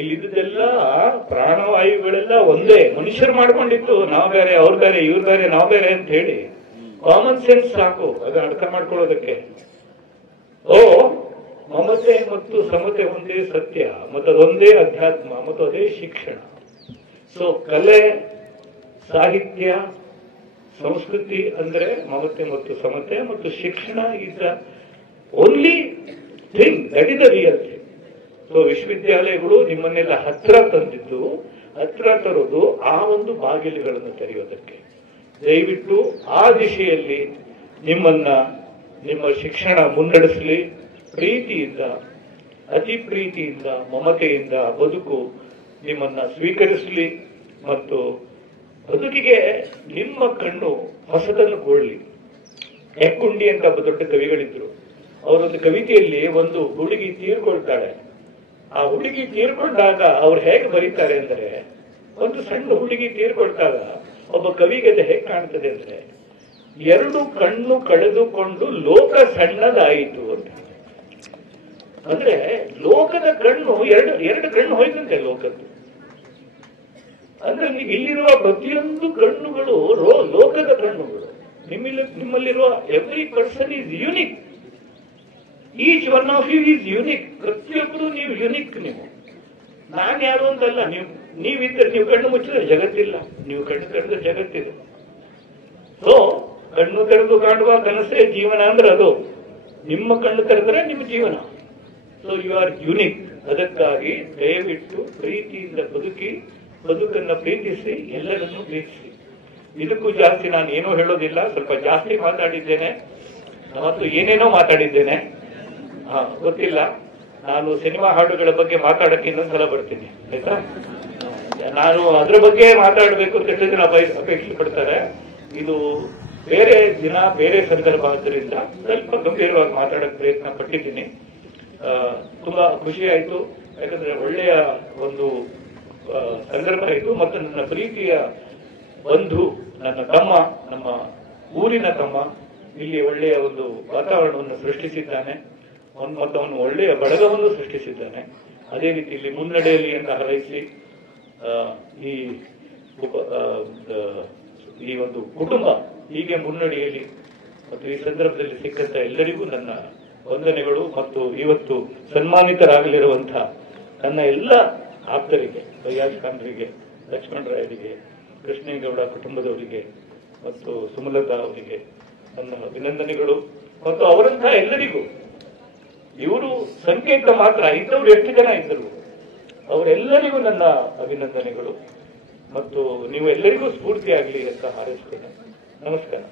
ಇಲ್ಲಿದ್ದೆಲ್ಲ ಪ್ರಾಣವಾಯುಗಳೆಲ್ಲ ಒಂದೇ. ಮನುಷ್ಯರು ಮಾಡ್ಕೊಂಡಿತ್ತು ನಾವು ಬೇರೆ, ಅವ್ರು ಬೇರೆ, ಇವ್ರು ಬೇರೆ, ನಾವು ಬೇರೆ ಅಂತ ಹೇಳಿ. ಕಾಮನ್ ಸೆನ್ಸ್ ಸಾಕು ಅದನ್ನ ಅರ್ಥ ಮಾಡ್ಕೊಳ್ಳೋದಕ್ಕೆ. ಮಮತೆ ಮತ್ತು ಸಮತೆ ಒಂದೇ ಸತ್ಯ, ಮತ್ತು ಅದೊಂದೇ ಅಧ್ಯಾತ್ಮ, ಮತ್ತು ಅದೇ ಶಿಕ್ಷಣ. ಸೊ ಕಲೆ, ಸಾಹಿತ್ಯ, ಸಂಸ್ಕೃತಿ ಅಂದ್ರೆ ಮಮತೆ ಮತ್ತು ಸಮತೆ, ಮತ್ತು ಶಿಕ್ಷಣ is the only thing, that is the real thing. So ವಿಶ್ವವಿದ್ಯಾಲಯಗಳು ನಿಮ್ಮನ್ನೆಲ್ಲ ಹತ್ರ ತಂದಿದ್ದು, ಹತ್ರ ತರೋದು ಆ ಒಂದು ಬಾಗಿಲುಗಳನ್ನು ತೆರೆಯೋದಕ್ಕೆ. ದಯವಿಟ್ಟು ಆ ದಿಶೆಯಲ್ಲಿ ನಿಮ್ಮ ಶಿಕ್ಷಣ ಮುನ್ನಡೆಸಲಿ. ಪ್ರೀತಿಯಿಂದ, ಅತಿ ಪ್ರೀತಿಯಿಂದ, ಮಮತೆಯಿಂದ ಬದುಕು ನಿಮ್ಮನ್ನ ಸ್ವೀಕರಿಸಲಿ. ಮತ್ತು ಬದುಕಿಗೆ ನಿಮ್ಮ ಕಣ್ಣು ಹೊಸದನ್ನು ಕೊಡಲಿ. ಎಕ್ಕುಂಡಿ ಅಂತ ಒಬ್ಬ ದೊಡ್ಡ ಕವಿಗಳಿದ್ರು. ಅವರೊಂದು ಕವಿತೆಯಲ್ಲಿ ಒಂದು ಹುಡುಗಿ ತೀರ್ಕೊಳ್ತಾಳೆ. ಆ ಹುಡುಗಿ ತೀರ್ಕೊಂಡಾಗ ಅವ್ರು ಹೇಗೆ ಬರೀತಾರೆ ಅಂದ್ರೆ, ಒಂದು ಸಣ್ಣ ಹುಡುಗಿ ತೀರ್ಕೊಳ್ತಾಗ ಒಬ್ಬ ಕವಿಗೆ ಅದು ಹೇಗೆ ಕಾಣ್ತದೆ ಅಂದ್ರೆ, 2 ಕಣ್ಣು ಕಳೆದುಕೊಂಡು ಲೋಕ ಸಣ್ಣದಾಯಿತು ಅಂತ. ಅಂದ್ರೆ ಲೋಕದ ಕಣ್ಣು ಎರಡು ಕಣ್ಣು ಹೋಯ್ತಂತೆ ಲೋಕದ್ದು. ಅಂದ್ರೆ ಇಲ್ಲಿರುವ ಪ್ರತಿಯೊಂದು ಕಣ್ಣುಗಳು ಲೋಕದ ಕಣ್ಣುಗಳು. ನಿಮ್ಮಲ್ಲಿರುವ every person is unique. Each one of you is unique. ಪ್ರತಿಯೊಬ್ಬರು ನೀವು ಯುನಿಕ್. ನಾನು ಯಾರು ಅಂತಲ್ಲ. ನೀವಿದ್ದರೆ, ನೀವು ಕಣ್ಣು ಮುಚ್ಚಿದ್ರೆ ಜಗತ್ತಿಲ್ಲ, ನೀವು ಕಣ್ಣು ತೆರೆದ್ರೆ ಜಗತ್ತಿದೆ. ಸೊ ಕಣ್ಣು ತೆರೆದು ಕಾಣುವ ಕನಸೇ ಜೀವನ ಅಂದ್ರೆ ಅದು. ನಿಮ್ಮ ಕಣ್ಣು ತೆರೆದ್ರೆ ನಿಮ್ಮ ಜೀವನ. So you are unique. ಅದಕ್ಕಾಗಿ ದಯವಿಟ್ಟು ಪ್ರೀತಿಯಿಂದ ಬದುಕನ್ನು ಪ್ರೀತಿಸಿ, ಎಲ್ಲರನ್ನೂ ಪ್ರೀತಿಸಿ. ಇದಕ್ಕೂ ಜಾಸ್ತಿ ನಾನು ಏನೂ ಹೇಳೋದಿಲ್ಲ. ಸ್ವಲ್ಪ ಜಾಸ್ತಿ ಮಾತಾಡಿದ್ದೇನೆ ಮತ್ತು ಏನೇನೋ ಮಾತಾಡಿದ್ದೇನೆ. ಗೊತ್ತಿಲ್ಲ. ನಾನು ಸಿನಿಮಾ ಹಾಡುಗಳ ಬಗ್ಗೆ ಮಾತಾಡಕ್ಕೆ ಇನ್ನೊಂದ್ಸಲ ಬರ್ತೀನಿ, ಆಯ್ತಾ? ನಾನು ಅದ್ರ ಬಗ್ಗೆ ಮಾತಾಡಬೇಕು ಅಂತ ಎಷ್ಟು ಜನ ಅಪೇಕ್ಷೆ ಪಡ್ತಾರೆ. ಇದು ಬೇರೆ ದಿನ, ಬೇರೆ ಸಂದರ್ಭ ಆದ್ದರಿಂದ ಸ್ವಲ್ಪ ಗಂಭೀರವಾಗಿ ಮಾತಾಡಕ್ಕೆ ಪ್ರಯತ್ನ ಪಟ್ಟಿದ್ದೀನಿ. ತುಂಬಾ ಖುಷಿ ಆಯ್ತು. ಯಾಕಂದ್ರೆ ಒಳ್ಳೆಯ ಒಂದು ಸಂದರ್ಭ ಆಯಿತು. ಮತ್ತು ನನ್ನ ಪ್ರೀತಿಯ ಬಂಧು, ನನ್ನ ತಮ್ಮ, ನಮ್ಮ ಊರಿನ ತಮ್ಮ ಇಲ್ಲಿ ಒಳ್ಳೆಯ ಒಂದು ವಾತಾವರಣವನ್ನು ಸೃಷ್ಟಿಸಿದ್ದಾನೆ. ಮತ್ತು ಅವನು ಒಳ್ಳೆಯ ಬಳಗವನ್ನು ಸೃಷ್ಟಿಸಿದ್ದಾನೆ. ಅದೇ ರೀತಿ ಇಲ್ಲಿ ಮುನ್ನಡೆಯಲಿ ಅಂತ ಹಾರೈಸಿ, ಈ ಒಂದು ಕುಟುಂಬ ಹೀಗೆ ಮುನ್ನಡೆಯಲಿ. ಮತ್ತು ಈ ಸಂದರ್ಭದಲ್ಲಿ ಸಿಕ್ಕಂತ ಎಲ್ಲರಿಗೂ ನನ್ನ ವಂದನೆಗಳು. ಮತ್ತು ಇವತ್ತು ಸನ್ಮಾನಿತರಾಗಲಿರುವಂತಹ ನನ್ನ ಎಲ್ಲ ಆಪ್ತರಿಗೆ, ಬೈಯಾಜ್ ಖಾನ್ರಿಗೆ, ಲಕ್ಷ್ಮಣರಾಯರಿಗೆ, ಕೃಷ್ಣೇಗೌಡ ಕುಟುಂಬದವರಿಗೆ ಮತ್ತು ಸುಮಲತಾ ಅವರಿಗೆ ನನ್ನ ಅಭಿನಂದನೆಗಳು. ಮತ್ತು ಅವರಂತಹ ಎಲ್ಲರಿಗೂ, ಇವರು ಸಂಕೇತ ಮಾತ್ರ, ಇದ್ದವರು ಎಷ್ಟು ಜನ ಇದ್ದರು ಅವರೆಲ್ಲರಿಗೂ ನನ್ನ ಅಭಿನಂದನೆಗಳು. ಮತ್ತು ನೀವು ಎಲ್ಲರಿಗೂ ಸ್ಫೂರ್ತಿಯಾಗಲಿ ಅಂತ ಹಾರೈಸ್ತೇನೆ. ನಮಸ್ಕಾರ.